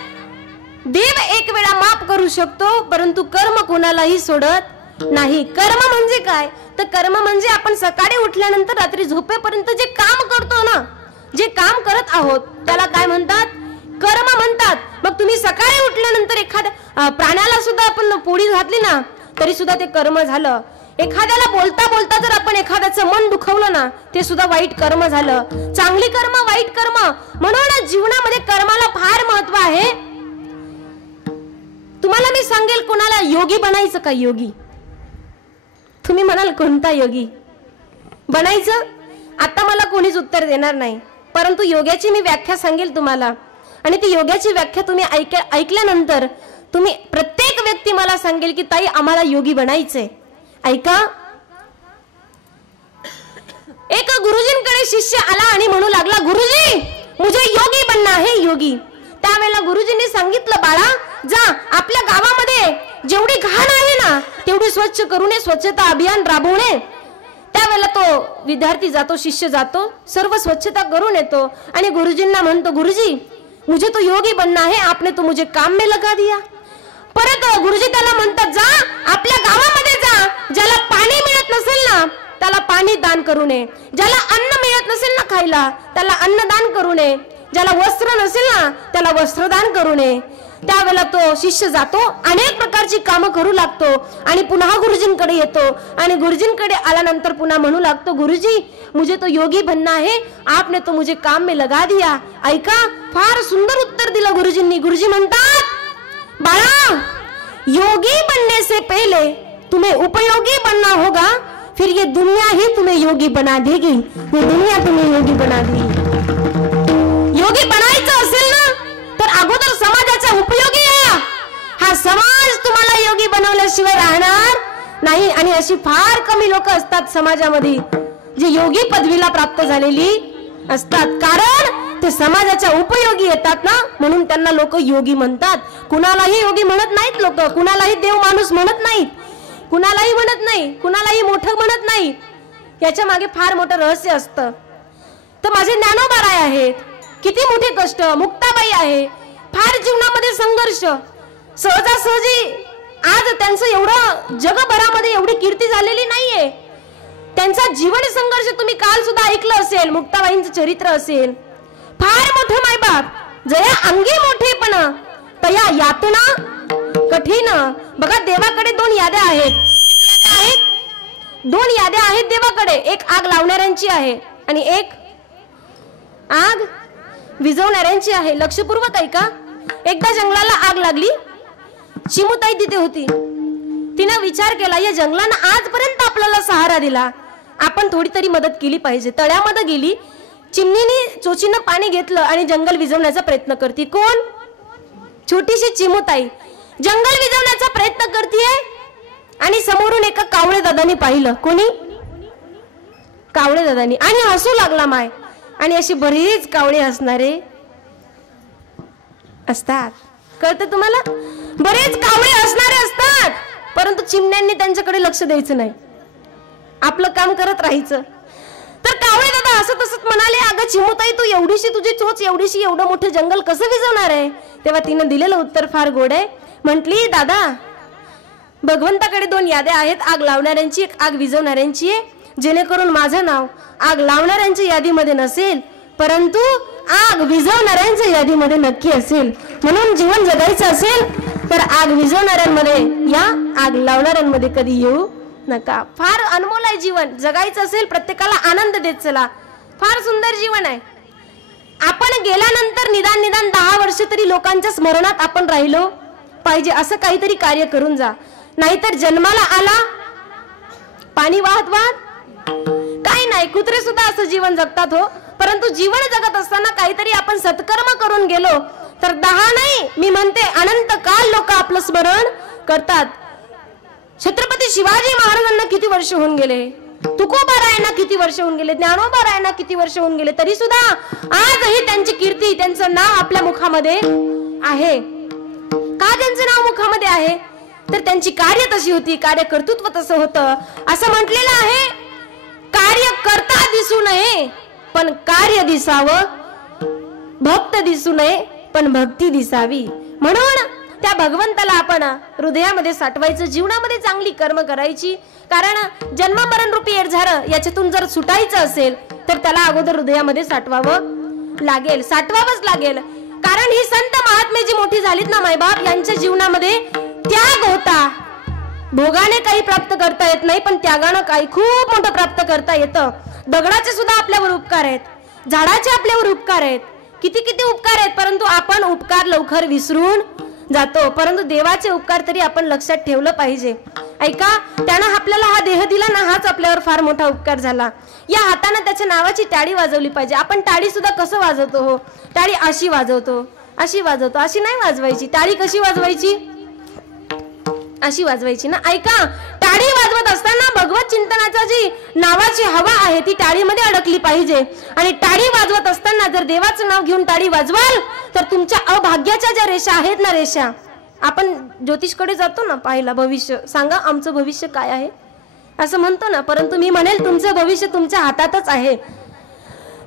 देव एक वेळा माफ करू शकतो, परंतु कर्म कोणालाही सोडत नाही। कर्म म्हणजे काय? तर कर्म म्हणजे आपण सकाळी उठल्यानंतर रात्री झोपेपर्यंत जे काम करतो ना, जे काम करत आहोत त्याला काय म्हणतात? कर्म म्हणतात। मग तुम्ही सकाळी उठल्यानंतर एखाद्या प्राण्याला सुद्धा आपण पोळी घातली ना तरी सुद्धा ते कर्म झालं। एखाद्याला बोलता बोलता जर आपण एखाद्याचं मन दुखवलं ना, ते सुद्धा वाईट कर्म झालं। चांगली कर्म, वाईट कर्म, म्हणून जीवनामध्ये कर्माला फार महत्व आहे। तुम्हाला मी सांगेल, कोणाला योगी बनायचं का? योगी, तुम्ही म्हणाल कोणता योगी बनायचं? आता मला कोणीच उत्तर देणार नाही, परंतु योग्याची मी व्याख्या सांगेल तुम्हाला, आणि ती योग्याची व्याख्या तुम्ही ऐकल्यानंतर तुम्ही प्रत्येक व्यक्ती मला सांगेल की ताई आम्हाला योगी बनायचंय। ऐका, एक गुरुजींकडे शिष्य आला आणि म्हणू लागला, गुरुजी मुझे योगी बनना है, योगी। त्यावेळेला गुरुजींनी सांगितलं, बाळा जा आपल्या गावामध्ये जेवढी घाण आहे ना तेवढी स्वच्छ करून स्वच्छता अभियान राबवणे। त्यावेळेला तो विद्यार्थी जातो, शिष्य जातो, सर्व स्वच्छता करून येतो आणि गुरुजींना म्हणतो, गुरुजी मुझे तो योगी बनना है, आपने तो मुझे काम में लगा दिया। परत गुरुजी त्याला म्हणतात, जा आपल्या गावामध्ये जा, ज्याला पाणी मिळत नसेल ना त्याला पाणी दान करू नये, ज्याला अन्न मिळत नसेल ना खायला त्याला अन्न दान करू नये, ज्याला वस्त्र नसेल ना त्याला वस्त्र दान करू नये। त्यावेळेला तो शिष्य जातो, अनेक प्रकारची कामं करू लागतो आणि पुन्हा गुरुजींकडे येतो आणि गुरुजींकडे आल्यानंतर पुन्हा म्हणू लागतो, गुरुजी मुझे तो योगी बनना है, आपने तो मुझे काम में लगा दिया। ऐका, फार सुंदर उत्तर दिलं गुरुजींनी। गुरुजी म्हणतात, बाळा योगी बनने से पहले तुम्हें उपयोगी बनना होगा, फिर ये दुनिया ही तुम्हें योगी बना देगी, ये दुनिया तुम्हें योगी बना देगी। योगी बनायचं असेल ना तर अगोदर समाजाचा उपयोगी या, हा समाज तुम्हाला योगी बनवल्याशिवाय राहणार नाही। आणि अशी फार कमी लोक असतात समाजामध्ये जे योगी पदवीला प्राप्त झालेली असतात, कारण ते समाजाच्या उपयोगी येतात ना, म्हणून त्यांना लोक योगी म्हणतात। कुणालाही योगी म्हणत नाहीत लोक, कुणालाही देव माणूस म्हणत नाहीत, कुणालाही म्हणत नाही, कुणालाही मोठं म्हणत नाही। याच्या मागे फार मोठं रहस्य असतं। तर माझे ज्ञानोबाराय आहेत, किती मोठे कष्ट, मुक्ताबाई आहे, फार जीवनामध्ये संघर्ष, सहजासहजी आज त्यांचं एवढं जगभरामध्ये एवढी कीर्ती झालेली नाहीये. त्यांचा जीवन संघर्ष तुम्ही काल सुद्धा ऐकलं असेल, मुक्ताबाईंचं चरित्र असेल. फार मोठे मायबाप, जया अंगी मोठेपण तया यातना कठीण. बघा देवाकडे 2 याद्या आहेत. दोन याद्या आहेत देवाकडे. एक आग लावणाऱ्यांची आहे आणि एक आग विझवणाऱ्यांची आहे. लक्षपूर्वक ऐका. एकदा जंगलाला आग लागली. चिमुताई तिथे होती. तिने विचार केला, या जंगलानं आजपर्यंत आपल्याला सहारा दिला, आपण थोडी तरी मदत केली पाहिजे. तळ्यामध्ये गेली. चिमणीने चोचीनं पाणी घेतलं आणि जंगल विझवण्याचा प्रयत्न करते. कोण? छोटीशी चिमुताई जंगल विझवण्याचा प्रयत्न करतेय. आणि समोरून एका कावळे दादानी पाहिलं. कोणी? कावळे दादानी. आणि हसू लागला माय. आणि अशी बरीच कावळे हसणारे असतात. कळतं तुम्हाला? बरेच कावळे हसणारे असतात, परंतु चिमण्यांनी त्यांच्याकडे लक्ष द्यायचं नाही, आपलं काम करत राहायचं. तर कावळे दादा असं तसंच म्हणाले, अगं चिमुताई तू एवढीशी, तुझी चोच एवढीशी, एवढं मोठं जंगल कसं विझवणार आहे? तेव्हा तिनं दिलेलं उत्तर फार गोड आहे. म्हटली, दादा भगवंताकडे 2 याद्या आहेत, आग लावणाऱ्यांची, एक आग विझवणाऱ्यांची आहे. जेणेकरून माझं नाव आग लावणाऱ्यांच्या यादीमध्ये नसेल, परंतु आग विझवणाऱ्यांच्या यादीमध्ये नक्की असेल. म्हणून जीवन जगायचं असेल तर आग विझवणाऱ्यांमध्ये या, आग लावणाऱ्यांमध्ये कधी येऊ नका. फार अनमोल आहे जीवन. जगायचं असेल प्रत्येकाला आनंद देत चला. फार सुंदर जीवन आहे. आपण गेल्यानंतर निदान 10 वर्ष तरी लोकांच्या स्मरणात आपण राहिलो पाहिजे, असं काहीतरी कार्य करून जा. नाहीतर जन्माला आला पाणी वाहत वाहत काही नाही. कुत्रे सुद्धा असं जीवन जगतात हो. परंतु जीवन जगत असताना काहीतरी आपण सत्कर्म करून गेलो तर 10 नाही, मी म्हणते अनंत काल लोक आपलं स्मरण करतात. छत्रपती शिवाजी महाराजांना किती वर्ष होऊन गेले, तुकोबारायांना किती वर्ष होऊन गेले, ज्ञानोबारायांना किती वर्ष होऊन गेले, तरी सुद्धा आजही त्यांची कीर्ती, त्यांचं नाव आपल्या मुखामध्ये आहे. का त्यांचं नाव मुखामध्ये आहे? तर त्यांची कार्य तशी होती, कार्यकर्तृत्व तसं होतं. असं म्हटलेलं आहे, कार्य करता दिसू नये पण कार्य दिसावं, भक्त दिसू नये पण भक्ती दिसावी. म्हणून त्या भगवंताला आपण हृदयामध्ये साठवायचं, जीवनामध्ये चांगली कर्म करायची. कारण जन्म मरण रूपी येरझारं याच्यातून जर सुटायचं असेल तर त्याला अगोदर हृदयामध्ये साठवावं लागेल, साठवावंच लागेल. कारण ही संत महात्मे जी मोठी झालीत ना मायबाप, यांच्या जीवनामध्ये त्याग होता. भोगाने काही प्राप्त करता येत नाही, पण त्यागानं काही खूप मोठं प्राप्त करता येतं. दगडाचे सुद्धा आपल्यावर उपकार आहेत, झाडाचे आपल्यावर उपकार आहेत, किती किती उपकार आहेत, परंतु आपण उपकार लवकर विसरून जातो. परंतु देवाचे उपकार तरी आपण लक्षात ठेवलं पाहिजे. ऐका, त्यानं आपल्याला हा देह दिला ना, हाच आपल्यावर फार मोठा उपकार झाला. या हाताने त्याच्या नावाची टाळी वाजवली पाहिजे. आपण टाळी सुद्धा कसं वाजवतो हो? टाळी अशी वाजवतो, अशी वाजवतो, अशी नाही वाजवायची. टाळी कशी वाजवायची? अशी वाजवायची ना. ऐका, टाळी वाजवत असताना भगवत चिंतनाचा जी नावाची हवा आहे ती टाळीमध्ये अडकली पाहिजे. आणि टाळी वाजवत असताना जर देवाचं नाव घेऊन टाळी वाजवाल तर तुमच्या अभाग्याच्या ज्या रेषा आहेत ना, रेषा, आपण ज्योतिषकडे जातो ना पाहिला, भविष्य सांगा आमचं भविष्य काय आहे असं म्हणतो ना, परंतु मी म्हणेल तुमचं भविष्य तुमच्या हातातच आहे.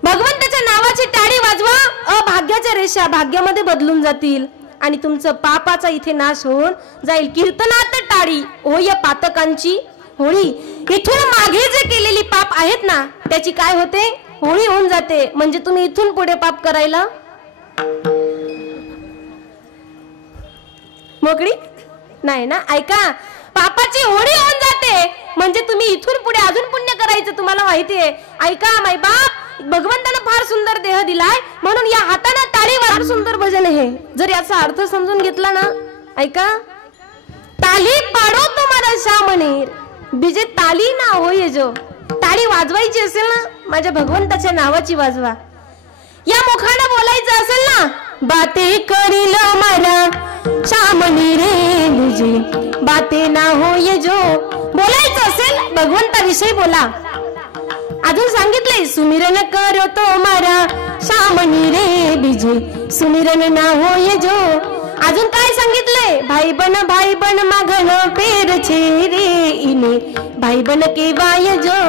भगवंताच्या नावाची टाळी वाजवा, अभाग्याच्या रेषा भाग्यामध्ये बदलून जातील आणि तुमचं पापाचा इथे नाश होऊन जाईल. कीर्तनात टाळी होय पातकांची होळी. इथून मागे जे केलेली पाप आहेत ना त्याची काय होते? होळी होऊन जाते. म्हणजे तुम्ही इथून पुढे पाप करायला मोकळी नाही ना. ऐका, पापाची होळी होऊन जाते म्हणजे तुम्ही इथून पुढे अजून पुण्य करायचं तुम्हाला माहिती आहे. ऐका मायबाप, भगवंतानं फार सुंदर देह दिलाय म्हणून या हाताने टाळी फार सुंदर भजन आहे. जर याचा अर्थ समजून घेतला ना, ऐका, ताली पाडो तुम्हाला श्यामनेर बिजे ताली ना होय जो. टाळी वाजवायची असेल ना, माझ्या भगवंताच्या नावाची वाजवा. या मुखाने बोलायचं असेल ना, बाते करील मला श्यामनेर बिजे बाते ना होय जो. बोलायचं असेल भगवंताविषयी बोला. अजून सांगितले, सुमिरन करो तो मारा श्यामनेर बिजे सुमिरन ना होय जो. अजून काय सांगितले? भाई बन मागण पेर छे रे इने भाई बन के वाय जो.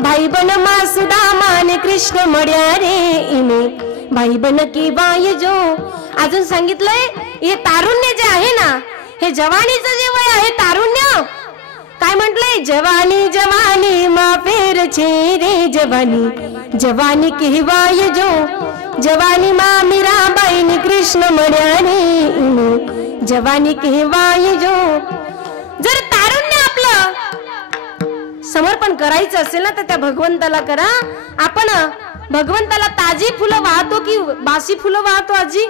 भाई बन मासुदा मान कृष्ण मड्या रे इने भाई बन की बाय जो. अजून सांगितलंय हे तारुण्य जे आहे ना, हे जवानीचं जे वय आहे तारुण्य, काय म्हटलंय, जवानी जवानी मा फेर छे रे जवानी, जवानी कहवाय जो, जवानी मा मीराबाई ने कृष्ण म्हणाने, जवानी कहवाय जो. जर तारुण्य आपलं समर्पण करायचं असेल ना तर त्या भगवंताला करा. आपण भगवंताला ताजी फुलं वाहतो की बासी फुलं वाहतो आजी?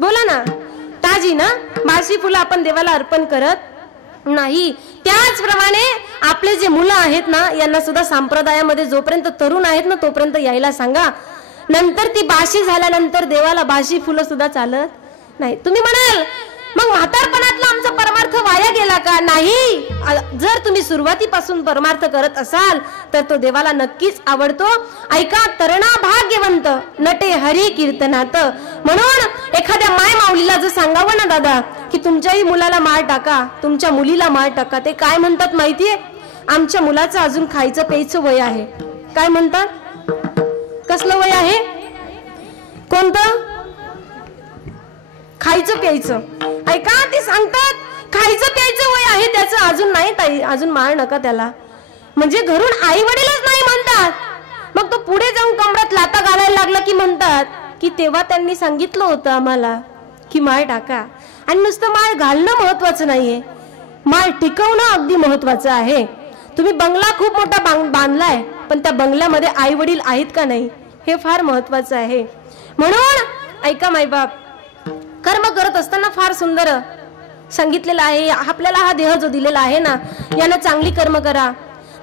बोला ना. ताजी ना, बासी फुलं आपण देवाला अर्पण करत नाही. त्याचप्रमाणे आपले जे मुलं आहेत ना, यांना सुद्धा संप्रदायामध्ये जोपर्यंत तरुण आहेत ना तोपर्यंत यायला सांगा. नंतर ती बाशी झाल्यानंतर देवाला बाशी फुलं सुद्धा चालत नाही. तुम्ही म्हणाल मग म्हातारपणातला आमचा परमार्थ वाया गेला का? नाही. जर तुम्ही सुरुवातीपासून परमार्थ करत असाल तर तो देवाला नक्कीच आवडतो. ऐका, तरणा भाग्यवंत नटे हरी कीर्तनात. म्हणून एखाद्या माय माऊलीला जर सांगावं ना दादा की तुमच्याही मुलाला माळ टाका, तुमच्या मुलीला माळ टाका, ते काय म्हणतात माहितीये? आमच्या मुलाचं अजून खायचं प्यायचं वय आहे. काय म्हणतात? कसलं वय आहे? कोणतं? खायचं प्यायचं. ऐका, ते सांगतात खायचं प्यायचं वय आहे त्याचं, अजून नाही ताई, अजून माळ नका त्याला. म्हणजे घरून आई वडीलच नाही म्हणतात, मग तो पुढे जाऊन कमरात लाता घालायला लागला की म्हणतात की तेव्हा त्यांनी सांगितलं होतं आम्हाला की माळ टाका. आणि नुसतं माळ घालणं महत्वाचं नाहीये, माळ टिकवणं अगदी महत्वाचं आहे. तुम्ही बंगला खूप मोठा बांधलाय, पण त्या बंगल्यामध्ये आई वडील आहेत का नाही हे फार महत्वाचं आहे. म्हणून ऐका मायबाप, कर्म करत असताना फार सुंदर सांगितलेलं आहे. आपल्याला हा देह जो दिलेला आहे ना, यानं चांगली कर्म करा.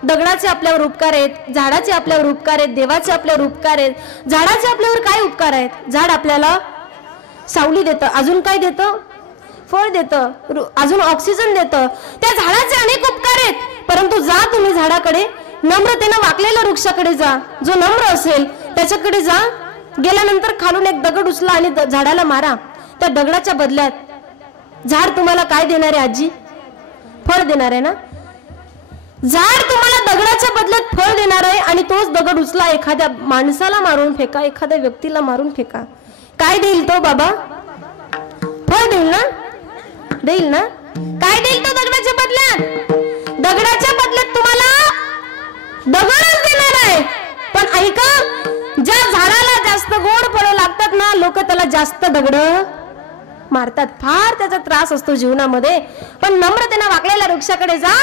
दगडाचे आपल्यावर उपकार आहेत, झाडाचे आपल्यावर उपकार आहेत, देवाचे आपल्यावर उपकार आहेत. झाडाचे आपल्यावर काय उपकार आहेत? झाड आपल्याला सावली देतं, अजून काय देतं? फळ देतं, अजून ऑक्सिजन देतं. त्या झाडाचे अनेक उपकार आहेत. परंतु जा तुम्ही झाडाकडे, नम्रतेनं वाकलेल्या वृक्षाकडे जा. जो नम्र असेल त्याच्याकडे जा. गेल्यानंतर खालून एक दगड उचला आणि झाडाला मारा. त्या दगडाच्या बदल्यात झाड तुम्हाला काय देणार आहे आजी? फळ देणार आहे ना. झाड तुम्हाला दगडाच्या बदल्यात फळ देणार आहे आणि तोच दगड उचला, एखाद्या माणसाला मारून फेका, एखाद्या व्यक्तीला मारून फेका. काय देईल तो बाबा? फळ देईल ना, देईल ना. काय देईल तो दगडाच्या बदल्यात? दगडाच्या बदल्यात तुम्हाला दगडच देणार आहे. पण ऐका, ज्या झाडाला जास्त गोड फळं लागतात ना, लोक त्याला जास्त दगड मारतात. फार त्याचा त्रास असतो जीवनामध्ये. पण नम्रतेने वाकलेल्या वृक्षाकडे जा,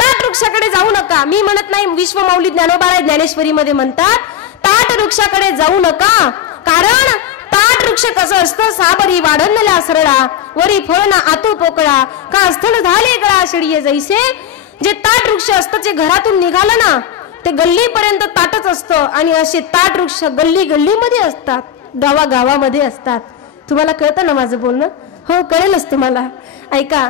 ताट वृक्षाकडे जाऊ नका. मी म्हणत नाही, विश्व माऊली ज्ञानोबा ज्ञानेश्वरी मध्ये म्हणतात ताट वृक्षाकडे जाऊ नका. कारण ताट वृक्ष कसं असतं, साबरी वाढवलेला सरळा, वरी फळ ना आतू पोकळा, का स्थळ झाले गळा शिडीये जैसे. जे ताट वृक्ष असतं ते घरातून निघालं ना ते गल्लीपर्यंत ताटच असतं. आणि असे ताट वृक्ष गल्ली गल्लीमध्ये असतात, गावागावामध्ये असतात. तुम्हाला कळतं ना माझं बोलणं? हो, कळेलच तुम्हाला. ऐका,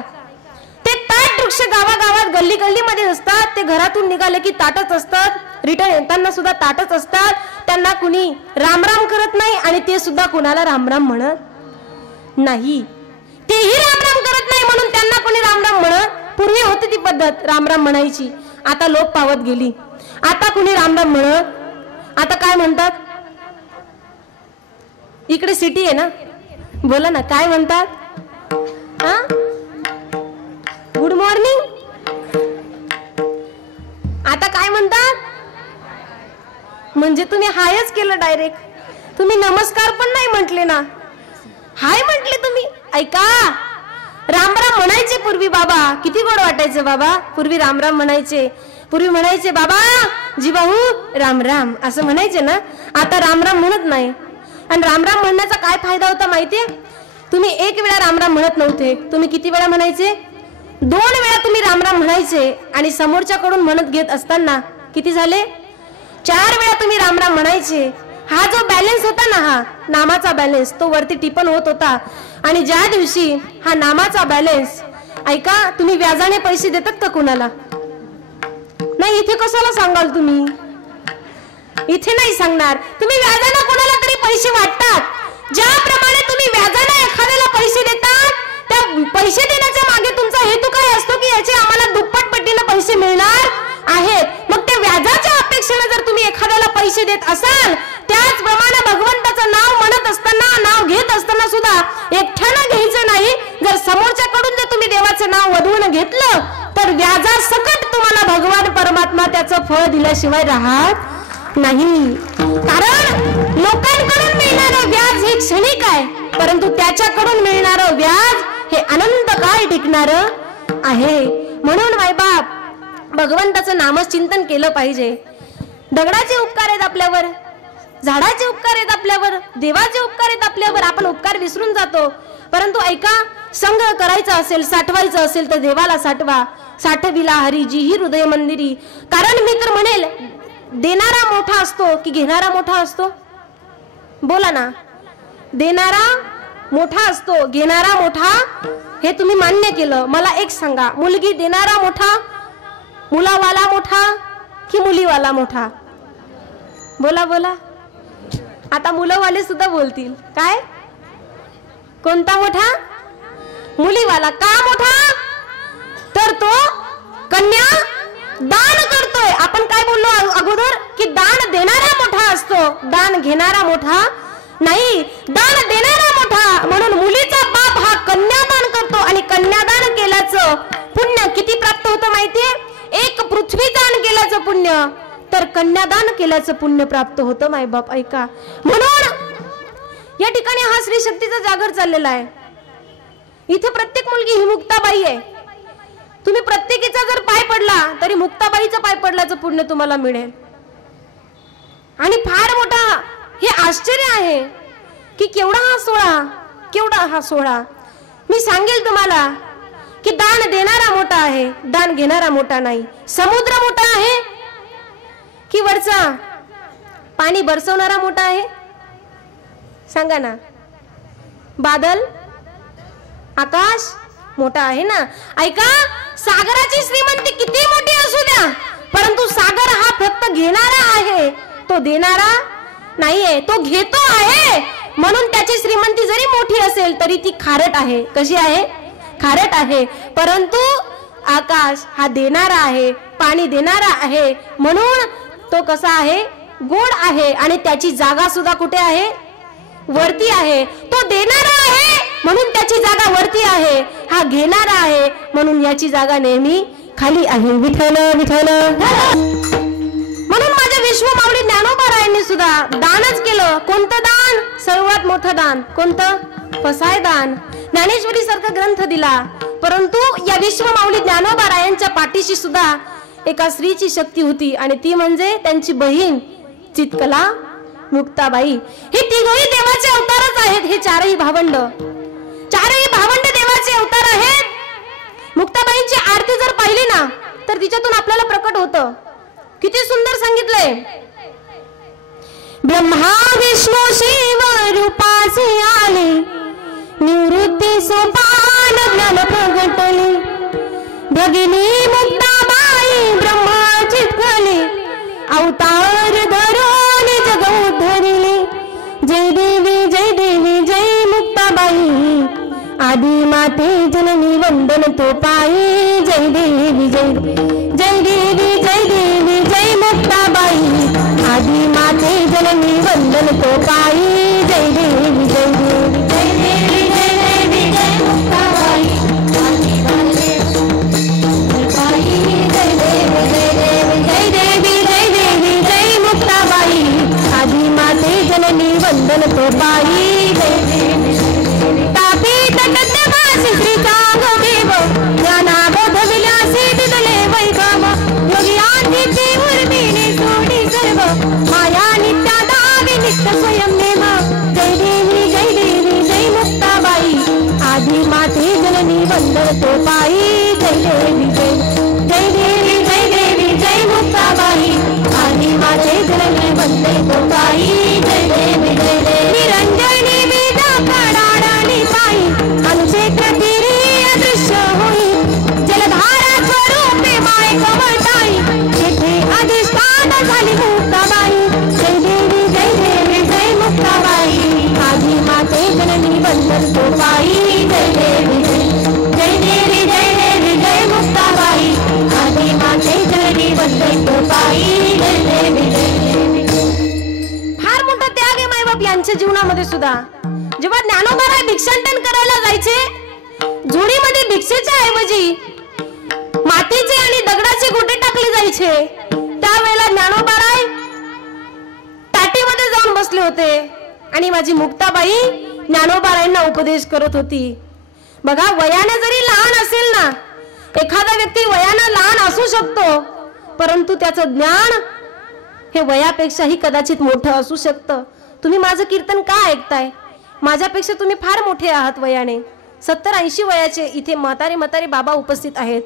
ते ताट वृक्ष गावागावात गल्ली गल्लीमध्ये असतात. ते घरातून निघाले की ताटच असतात, रिटर्न येताना सुद्धा ताटच असतात. त्यांना कुणी रामराम करत नाही आणि ते सुद्धा कुणाला रामराम म्हणत नाही. तेही रामराम करत नाही म्हणून त्यांना कोणी रामराम म्हणत. पूर्वी होती ती पद्धत रामराम म्हणायची, आता लोप पावत गेली. आता कुणी रामराम म्हणत. आता काय म्हणतात? इकडे सिटी आहे ना, बोला ना, काय म्हणतात? हा, गुड मॉर्निंग. आता काय म्हणतात? म्हणजे तुम्ही हायच केलं डायरेक्ट. तुम्ही नमस्कार पण नाही म्हटले ना, हाय म्हटले तुम्ही. ऐका, रामराम म्हणायचे पूर्वी बाबा, किती गोड वाटायचं बाबा. पूर्वी रामराम म्हणायचे, पूर्वी म्हणायचे बाबा जी भाऊ राम राम असं म्हणायचे ना. आता रामराम म्हणत नाही. आणि रामराम म्हणण्याचा काय फायदा होता माहितीये? तुम्ही एक वेळा रामराम म्हणत नव्हते, तुम्ही किती वेळा म्हणायचे? 2 वेळा तुम्ही रामराम म्हणायचे. आणि समोरच्याकडून म्हणत घेत असताना किती झाले? 4 वेळा तुम्ही रामराम म्हणायचे. हा जो बॅलन्स होता ना, हा नामाचा बॅलन्स, तो वरती टिपन होत होता. आणि ज्या दिवशी हा नामाचा बॅलन्स, ऐका, तुम्ही व्याजाने पैसे देतात का कुणाला? नाही. इथे कशाला सांगाल तुम्ही? इथे नाही सांगणार. तुम्ही व्याजाने कोणाला तरी पैसे वाटतात. ज्याप्रमाणे तुम्ही व्याजाने एखाद्याला पैसे देतात, त्या पैसे देण्याच्या मागे तुमचा हेतू काय असतो की याचे आम्हाला दुप्पट पटीने पैसे मिळणार आहेत. मग त्या व्याजाच्या अपेक्षेने जर तुम्ही एखाद्याला पैसे देत असाल, त्याचप्रमाणे भगवंत देवाचं नाव वधवून घेतलं तर व्याजासकट तुम्हाला भगवान परमात्मा त्याचं फळ दिल्याशिवाय राहत नाही. कारण लोकांकडून मिळणारं व्याज हे क्षणिक आहे, परंतु त्याच्याकडून मिळणारं व्याज हे अनंत काळ टिकणारं आहे. म्हणून मायबाप भगवंताचं नामचिंतन केलं पाहिजे. दगडाचे उपकार आहेत आपल्यावर, झाडाचे उपकार आहेत आपल्यावर, देवाचे उपकार आहेत आपल्यावर. आपण उपकार विसरून जातो. परंतु ऐका, संग्रह करायचा असेल, साठवायचं असेल तर देवाला साठवा. साठविला हरीजी ही हृदय मंदिरी. कारण मी तर म्हणेल, देणारा मोठा असतो की घेणारा मोठा असतो? बोला ना. देणारा मोठा असतो, घेणारा मोठा, हे तुम्ही मान्य केलं. मला एक सांगा, मुलगी देणारा मोठा, मुलावाला मोठा की मुलीवाला मोठा? बोला बोला. आता मुलंवाले सुद्धा बोलतील. काय? कोणता मोठा? मुलीवाला. का मोठा? तर तो कन्या दान करतोय. आपण काय बोललो अगोदर की दान देणारा मोठा असतो, दान घेणारा मोठा नाही. दान देणारा मोठा. म्हणून मुलीचा बाप हा कन्यादान करतो आणि कन्यादान केल्याचं पुण्य किती प्राप्त होतं माहितीये? एक पृथ्वी दान केल्याचं पुण्य तर कन्यादान केल्याचं पुण्य प्राप्त होतं मायबाप. ऐका, म्हणून या ठिकाणी हा श्री शक्तीचा जागर चाललेला आहे. इथे प्रत्येक मुलगी ही मुक्ताबाई आहे. तुम्ही प्रत्येकीचा जर पाय पडला तरी मुक्ताबाईचा पाय पडल्याचं पुण्य तुम्हाला मिळेल. आणि फार मोठा हे आश्चर्य आहे की केवढा हा सोहळा, केवढा हा सोहळा. मी सांगेल तुम्हाला की दान देणारा मोठा आहे, दान घेणारा मोठा नाही. समुद्र मोठा आहे की वरचा पाणी बरसवणारा मोठा आहे? सांगा ना. बादल, आकाश मोठा आहे ना. ऐका, सागराची श्रीमंती किती मोठी असू द्या, परंतु सागर हा फक्त घेणारा आहे, तो देणारा नाहीये. तो घेतो आहे, म्हणून त्याची श्रीमंती जरी मोठी असेल तरी ती खारट आहे. कशी आहे? खारट आहे. परंतु आकाश हा देणारा आहे, पाणी देणारा आहे, म्हणून तो कसा आहे? गोड आहे. आणि त्याची जागा सुद्धा कुठे आहे? वरती आहे. तो देणारा आहे म्हणून त्याची जागा वरती आहे. हा घेणारा आहे म्हणून याची जागा नेहमी खाली आहे. विठ्ठल विठ्ठल. म्हणून माझ्या विश्वमाऊली ज्ञानोबारायांनी सुद्धा दानच केलं. कोणतं दान? सर्वात मोठं दान. कोणतं? पसाय दान. ज्ञानेश्वरी सारखा ग्रंथ दिला, परंतु या विश्वमाऊली ज्ञानोबारायांच्या पाठीशी सुद्धा एका स्त्रीची शक्ती होती आणि ती म्हणजे त्यांची बहीण चितकला मुक्ताबाई. हे तिघही देवाचे अवतारच आहेत. हे चारही भावंड देवाचे अवतार आहेत. मुक्ताबाईंची आरती जर पाहिली ना तर तिच्यातून आपल्याला प्रकट होतं. किती सुंदर सांगितलंय. ब्रह्मा विष्णू शिव रूपाचे आले, निवृत्ती सोपान ज्ञान प्रगटले. भगिनी मुक्ताबाई ब्रह्मा चितकले, अवतार धरून जग उद्धरिले. जय देवी जय देवी जय मुक्ताबाई, आदि माते जननी वंदन तो पायी. जय देवी जय जय देवी जय देवी जय मुक्ताबाई, आदि माते जननी वंदन तो पायी. जय देवी जय देवी जय देवी जय देवी जय मुक्ताबाई, आदि माते पायी. जय देवी जय देवी जय देवी जय देवी जय मुक्ताबाई, आदि माते जननी वंदन तो पायी. जय देवी तापी तटत्यवासी श्री चांगदेव, ज्ञानाबोध विलासी दिदले वैभव. योगियांची उर्मिणी सोडी सर्व, माया नित्या दावी नित्य स्वयं नेम. जय देवी जय मुक्ताबाई, आदि माते जननी वंदन तो पायी. जय देवी जय देवी जय मुक्ताबाई, आदि माते जननी वंदन तो पायी. जय देवी निरंजनी विदा कडाडानी पायी, अनुक्षेत्र किरीय दृश्य होई. जलधारा स्वरूपे माय कवटाई, तेथे अधिष्ठान झाली मुक्ताबाई. जय देवी जय मुक्ताबाई, आदि माते जननी वंदन तो पायी. जय देवी जय मुक्ताबाई, आदि माते जननी वंदन तो पायी. जय देवी फार मोठा त्याग आहे मायबाप यांच्या जीवनामध्ये सुद्धा. जेव्हा ज्ञानोबाराय भिक्षाटन करायला जायचे झोळीमध्ये भिक्षेच्या ऐवजी मातीचे आणि दगडाचे गोटे टाकले जायचे. त्यावेळेला ज्ञानोबाराय ताटीमध्ये जाऊन बसले होते आणि माझी मुक्ताबाई ज्ञानोबारायांना उपदेश करत होती. बघा, वयाने जरी लहान असेल ना, एखादा व्यक्ती वयाने लहान असू शकतो, परंतु त्याचं ज्ञान हे वयापेक्षाही कदाचित मोठं असू शकतं. तुम्ही माझं कीर्तन का ऐकताय? माझ्यापेक्षा तुम्ही फार मोठे आहात वयाने. 70-80 वयाचे इथे म्हातारे बाबा उपस्थित आहेत.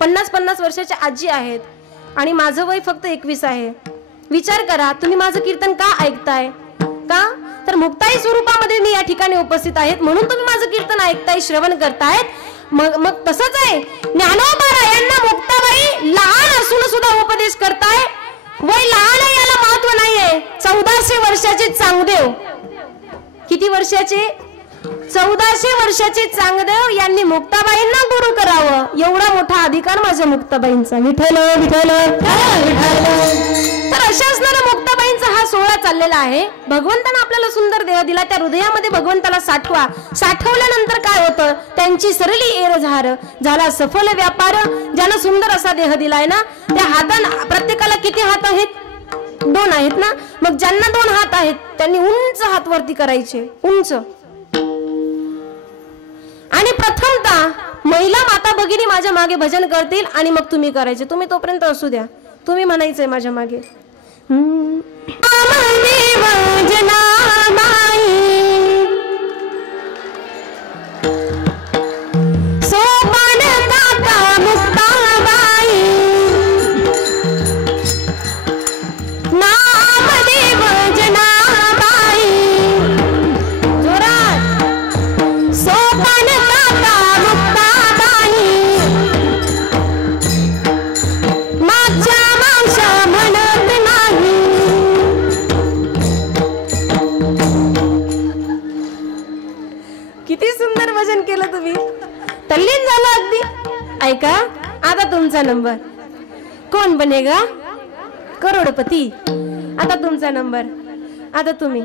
50-50 वर्षाच्या आजी आहेत आणि माझं वय फक्त 21 आहे. विचार करा, तुम्ही माझं कीर्तन का ऐकताय? का तर मुक्ताई स्वरूपामध्ये मी या ठिकाणी उपस्थित आहेत म्हणून तुम्ही माझं कीर्तन ऐकताय, श्रवण करतायत. मग तसंच आहे, ज्ञानोबारायांना मुक्ताबाई लहान असून सुद्धा उपदेश करताय. वय लहान आहे याला महत्व नाहीये. 1400 वर्षाचे चांगदेव, किती वर्षाचे? 1400 वर्षाचे चांगदेव यांनी मुक्ताबाईंना गुरु करावं, एवढा मोठा अधिकार माझ्या मुक्ताबाईंचा. विठ्ठल विठ्ठल तर अशा असणाऱ्या मुक्ताबाईंचा हा सोहळा चाललेला आहे. भगवंतानं आपल्याला सुंदर देह दिला, त्या हृदयामध्ये भगवंताला साठवा. साठवल्यानंतर काय होतं? त्यांची सरली एरझार झाला सफल व्यापार. ज्यानं सुंदर असा देह दिलाय ना, त्या हातानं प्रत्येकाला किती हात आहेत? 2 आहेत ना. मग ज्यांना 2 हात आहेत त्यांनी उंच हात वरती करायचे, उंच. आणि प्रथमतः महिला माता भगिनी माझ्या मागे भजन करतील आणि मग तुम्ही करायचे. तुम्ही तोपर्यंत असू द्या, तुम्ही म्हणायचंय माझ्या मागे. तल्लीन झाला अगदी. ऐका, आता तुमचा नंबर. कोण बनेगा करोडपती? आता तुमचा नंबर. आता तुम्ही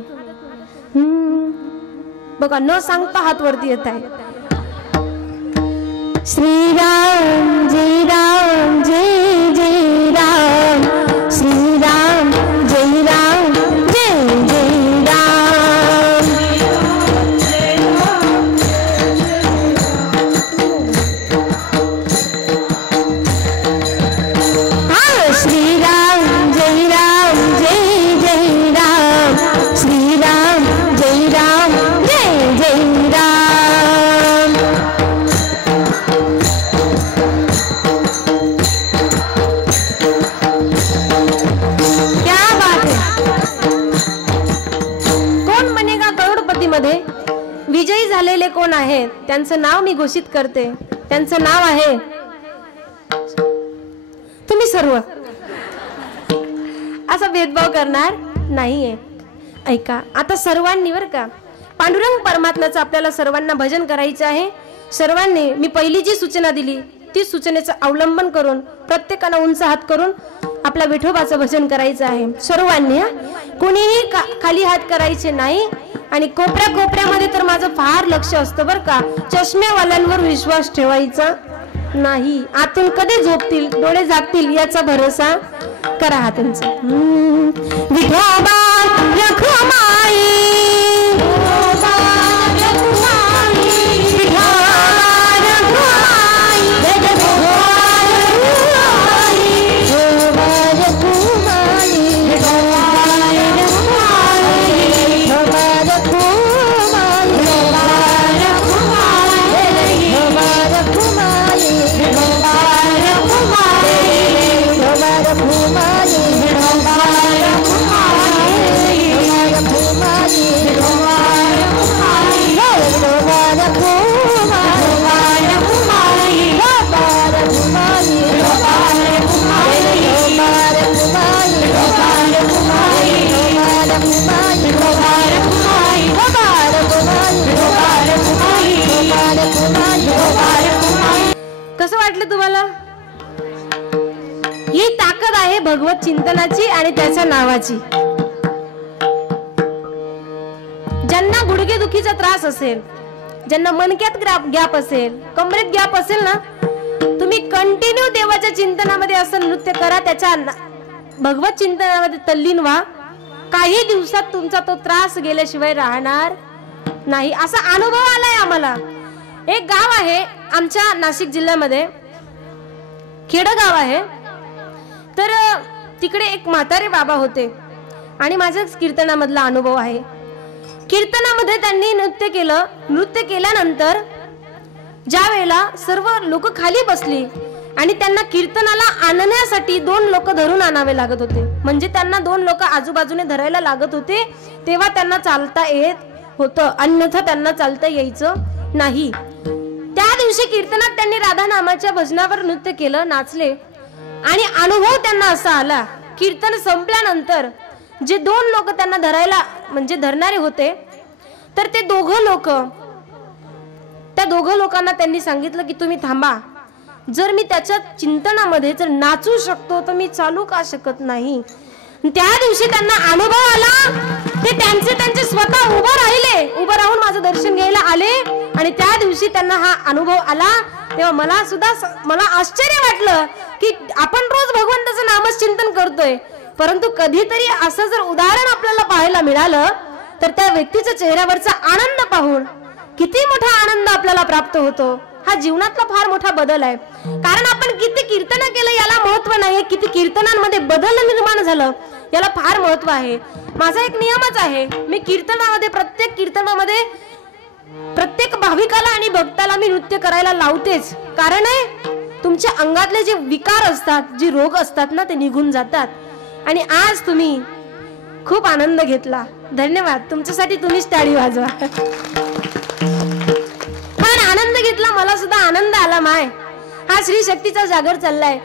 बघा, न सांगता हात वरती येत आहे. श्रीराम जय राम जय जय राम, श्रीराम जय राम जय जय राम. श्रीराम जय राम जय जय राम, श्रीराम जय राम जय जय राम. क्या बात है. कोण बनेगा करोडपती मध्ये विजयी झालेले कोण आहेत त्यांचं नाव मी घोषित करते. त्यांचं नाव आहे तुम्ही सर्व. असा भेदभाव करणार नाहीये. ऐका, आता सर्वांनी बर का, पांडुरंग परमात्म्याचं आपल्याला सर्वांना भजन करायचं आहे. सर्वांनी मी पहिली जी सूचना दिली ती सूचनेचं अवलंबन करून प्रत्येकाला उंच हात करून आपल्या विठोबाचं भजन करायचं आहे. सर्वांनी, कोणीही खाली हात करायचे नाही. आणि कोपऱ्यामध्ये तर माझं फार लक्ष असतं बर का. चष्मेवाल्यांवर विश्वास ठेवायचा नाही. आतून कधी झोपतील, डोळे जागतील याचा भरोसा करा हातांचा. विठोबा रखुमाई, विठोबा रखुमाई, विठोबा रखुमाई, विठोबा रखुमाई, विठोबा रखुमाई, विठोबा रखुमाई, विठोबा रखुमाई, विठोबा रखुमाई, विठोबा रखुमाई, विठोबा रखुमाई, विठोबा कसं वाटलं तुम्हाला? ही ताकद आहे भगवत चिंतनाची आणि त्याच्या नावाची. ज्यांना गुडघे दुखीचा त्रास असेल ज्यांना मनक्यात गॅप असेल, कमरेत गॅप असेल ना, तुम्ही कंटिन्यू देवाच्या चिंतनामध्ये असं नृत्य करा, त्याच्या भगवत चिंतनामध्ये तल्लीन व्हा. काही दिवसात तुमचा तो त्रास गेल्याशिवाय राहणार नाही. असा अनुभव आलाय आम्हाला. एक गाव आहे आमच्या नाशिक जिल्ह्यामध्ये, खेडगाव आहे. तर तिकडे एक म्हातारे बाबा होते आणि माझ्याच कीर्तनामधला अनुभव आहे. कीर्तनामध्ये त्यांनी नृत्य केलं. नृत्य केल्यानंतर ज्या वेळेला सर्व लोक खाली बसली आणि त्यांना कीर्तनाला आणण्यासाठी 2 लोक धरून आणावे लागत होते. म्हणजे त्यांना 2 लोक आजूबाजूने धरायला लागत होते, तेव्हा त्यांना चालता येत होतं, अन्यथा त्यांना चालता यायचं नाही. त्या दिवशी कीर्तनात त्यांनी राधा नामाच्या भजनावर नृत्य केलं, नाचले. आणि अनुभव त्यांना असा आला, कीर्तन संपल्यानंतर जे 2 लोक त्यांना धरायला म्हणजे धरणारे होते, तर ते त्या दोघं लोकांना त्यांनी सांगितलं की तुम्ही थांबा, जर मी त्याच्या चिंतनामध्ये जर नाचू शकतो तर मी चालू का शकत नाही. त्या दिवशी त्यांना अनुभव आला, ते त्यांचे स्वतः उभं राहिले, उभं राहून माझं दर्शन घ्यायला आले. आणि त्या दिवशी त्यांना हा अनुभव आला, तेव्हा मला आश्चर्य वाटलं की आपण रोज भगवंताचं नामच चिंतन करतोय, परंतु कधीतरी असं जर उदाहरण आपल्याला पाहायला मिळालं तर त्या व्यक्तीच्या चेहऱ्यावरचा आनंद पाहून किती मोठा आनंद आपल्याला प्राप्त होतो. हा जीवनातला फार मोठा बदल आहे. कारण आपण किती कीर्तन केलं याला महत्व नाही, किती कीर्तनांमध्ये बदल निर्माण झालं याला फार महत्व आहे. माझा एक नियमच आहे, मी प्रत्येक कीर्तनामध्ये प्रत्येक भाविकाला आणि भक्ताला मी नृत्य करायला लावतेच. कारण आहे तुमच्या अंगातले जे विकार असतात, जे रोग असतात ना, ते निघून जातात. आणि आज तुम्ही खूप आनंद घेतला, धन्यवाद. तुमच्यासाठी तुम्हीच टाळी वाजवा. फार आनंद घेतला, मला सुद्धा आनंद आला. माय हा श्री शक्तीचा जागर चाललाय.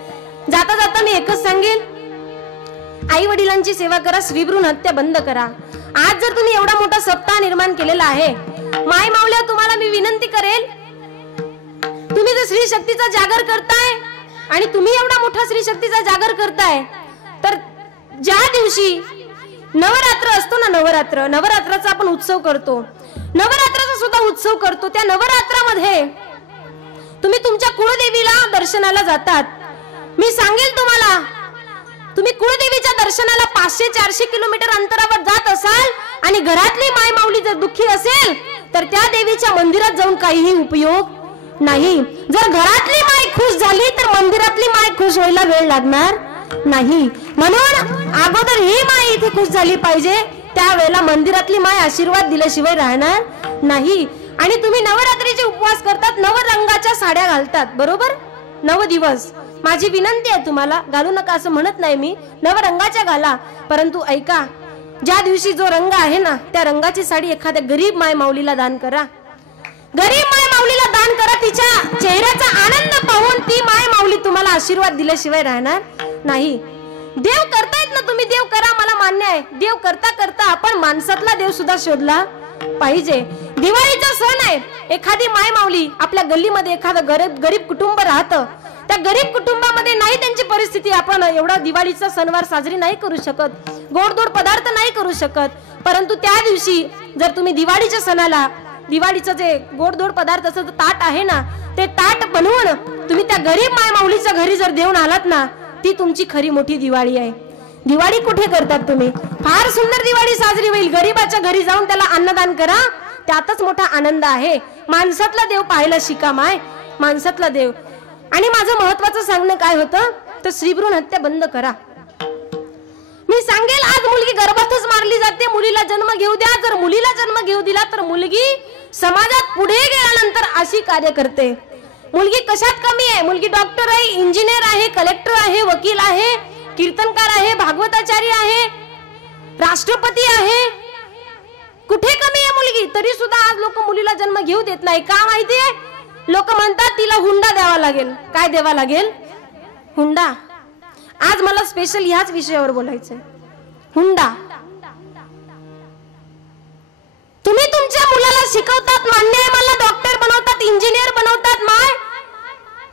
जाता जाता मी एकच सांगेल, आई वडिलांची सेवा करा, श्रीभ्रूण हत्या बंद करा. आज जर तुम्ही एवढा मोठा सप्ताह निर्माण केलेला आहे, माय माऊल्या तुम्हाला मी विनंती करेल, तुम्ही जर श्री शक्तीचा जागर करताय आणि तुम्ही एवढा मोठा श्री शक्तीचा जागर करताय, तर ज्या दिवशी नवरात्र असतो ना, नवरात्राचा आपण उत्सव करतो, नवरात्राचा सुद्धा उत्सव करतो. त्या नवरात्रामध्ये तुम्ही तुमच्या कुळदेवीला दर्शनाला जातात. मी सांगेल तुम्हाला, तुम्ही कुळदेवीच्या दर्शनाला 500-400 किलोमीटर अंतरावर जात असाल आणि घरातली माय माऊली जर दुःखी असेल तर त्या देवीच्या मंदिरात जाऊन काहीही उपयोग नाही. जर घरातली माय खुश झाली तर मंदिरातली माय खुश व्हायला वेळ लागणार नाही. म्हणून अगोदर ही माय इथे खुश झाली पाहिजे, त्यावेळेला मंदिरातली माय आशीर्वाद दिल्याशिवाय राहणार नाही. आणि तुम्ही नवरात्रीचे उपवास करतात, नवरंगाच्या साड्या घालतात, बरोबर, 9 दिवस. माझी विनंती आहे तुम्हाला, घालू नका असं म्हणत नाही मी, नवरंगाच्या घाला. परंतु ऐका, ज्या दिवशी जो रंग आहे ना, त्या रंगाची साडी एखाद्या गरीब माय माऊलीला दान करा. गरीब माय माऊलीला दान करा. तिच्या चेहऱ्याचा आनंद पाहून ती माय माऊली तुम्हाला आशीर्वाद दिल्याशिवाय राहणार नाही. देव करतायत ना तुम्ही, देव करा, मला मान्य आहे. देव करता करता आपण माणसातला देव सुद्धा शोधला पाहिजे. दिवाळीचा सण आहे, एखादी माय माऊली आपल्या गल्लीमध्ये एखादं गरीब कुटुंब राहतं, त्या गरीब कुटुंबामध्ये नाही त्यांची परिस्थिती, आपण एवढा दिवाळीचा सणवार साजरी नाही करू शकत, गोडधोड पदार्थ नाही करू शकत, परंतु त्या दिवशी जर तुम्ही दिवाळीच्या सणाला दिवाळीचं जे गोडधोड पदार्थाचं ताट आहे ना, ते ताट बनवून तुम्ही त्या गरीब माय माऊलीच्या घरी जर देऊन आलात ना, ती तुमची खरी मोठी दिवाळी आहे. दिवाळी कुठे करतात तुम्ही? फार सुंदर दिवाळी साजरी होईल. गरीबाच्या घरी जाऊन त्याला अन्नदान करा, त्यातच मोठा आनंद आहे. माणसातला देव पाहायला शिका माय, माणसातला देव. आणि माझं महत्वाचं सांगणं काय होतं तर श्रीभ्रूण हत्या बंद करा. मी सांगेल, आज मुलगी गर्भातच मारली जाते, मुलीला जन्म घेऊ द्या. जर मुलीला जन्म घेऊ दिला तर मुलगी समाजात पुढे गेल्यानंतर अशी कार्य करते. मुलगी कशात कमी आहे? मुलगी डॉक्टर आहे, इंजिनियर आहे, कलेक्टर आहे, वकील आहे, कीर्तनकार आहे, भागवताचार्य आहे, राष्ट्रपती आहे. कुठे कमी आहे मुलगी? तरी सुद्धा आज लोक मुलीला जन्म घेऊ देत नाही. का माहितीये? लोक म्हणतात तिला हुंडा द्यावा लागेल. काय द्यावा लागेल? हुंडा. आज मला स्पेशल ह्याच विषयावर बोलायचंय, हुंडा. तुम्ही तुमच्या मुलाला शिकवतात, मान्य आहे मला, डॉक्टर बनवतात, इंजिनियर बनवतात माय,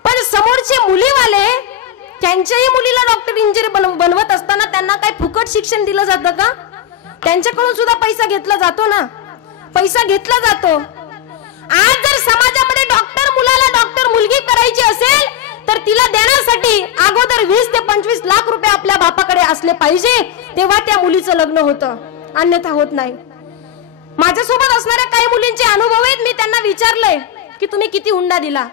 पण समोरचे मुलीवाले त्यांच्याही मुलीला डॉक्टर इंजिनियर बनवत असताना त्यांना काय फुकट शिक्षण दिलं जातं का? त्यांच्याकडून सुद्धा पैसा घेतला जातो ना, पैसा घेतला जातो. आज जर समाजामध्ये डॉक्टर मुलाला डॉक्टर मुलगी करायची असेल तर तिला देण्यासाठी अगोदर 20 ते 25 लाख रुपये आपल्या बापाकडे असले पाहिजे, तेव्हा त्या मुलीचं लग्न होतं, अन्यथा होत नाही. माझ्यासोबत असणाऱ्या काही मुलींचे अनुभव आहेत. मी त्यांना विचारलंय की तुम्ही किती हुंडा दिला.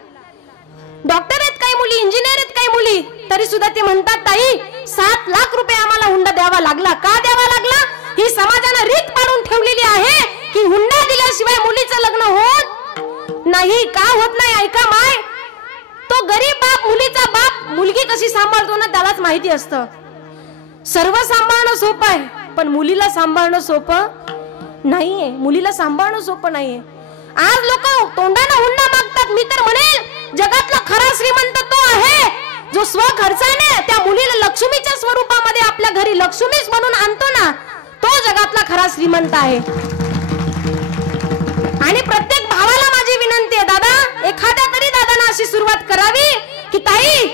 डॉक्टर आहेत काही मुली, इंजिनियर आहेत काही मुली, तरी सुद्धा ते म्हणतात ताई 7 लाख रुपये आम्हाला हुंडा द्यावा लागला. का द्यावा लागला? ही समाजानं रीत पाडून ठेवलेली आहे की हुंडा दिल्याशिवाय मुलीचं लग्न होत नाही. का होत नाही? ऐका माय, तो गरीब बाप, मुलीचा बाप मुलगी कशी सांभाळतो ना त्यालाच माहिती असतं. सर्व सांभाळणं सोपं आहे, पण मुलीला सांभाळणं सोपं नाहीये. मुलीला सांभाळणं सोपं नाहीये. आज लोक तोंडाने हुंडा मागतात. मी तर म्हणेल जगातला खरा श्रीमंत तो आहे जो स्वखर्चाने त्या मुलीला लक्ष्मीच्या स्वरूपामध्ये आपल्या घरी लक्ष्मीच म्हणून आणतो ना, तो जगातला खरा श्रीमंत आहे. आणि प्रत्येक भावाला माझी विनंती आहे, दादा एखाद्या तरी दादांना अशी सुरुवात करावी की ताई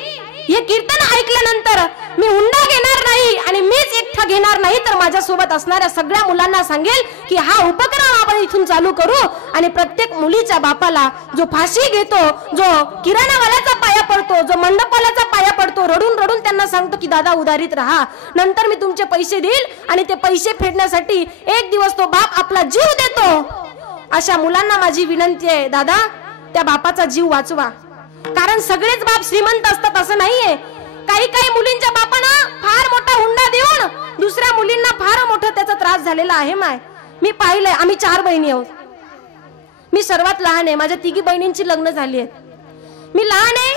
हे कीर्तन ऐकल्यानंतर मी हुंडा घेणार नाही आणि मीच एकटा घेणार नाही, तर माझ्यासोबत असणाऱ्या सगळ्या मुलांना सांगेल की हा उपक्रम आपण इथून चालू करू. आणि प्रत्येक मुलीच्या बापाला जो फाशी घेतो, जो किराणावाल्याचा पाया पडतो, जो मंडपवाल्याचा पाया पडतो, रडून रडून त्यांना सांगतो की दादा उधारीत राहा, नंतर मी तुमचे पैसे देईल, आणि ते पैसे फेडण्यासाठी एक दिवस तो बाप आपला जीव देतो. अशा मुलांना माझी विनंती आहे, दादा त्या बापाचा जीव वाचवा. कारण सगळेच बाप श्रीमंत असतात असं नाहीये. काही काही मुलींच्या बापानं फार मोठा हुंडा देऊन दुसऱ्या मुलींना फार मोठा त्याचा त्रास झालेला आहे. मी पाहिलंय. आम्ही 4 बहिणी आहोत. मी सर्वात लहान आहे. माझ्या 3 बहिणींची लग्न झाली आहेत. मी लहान आहे.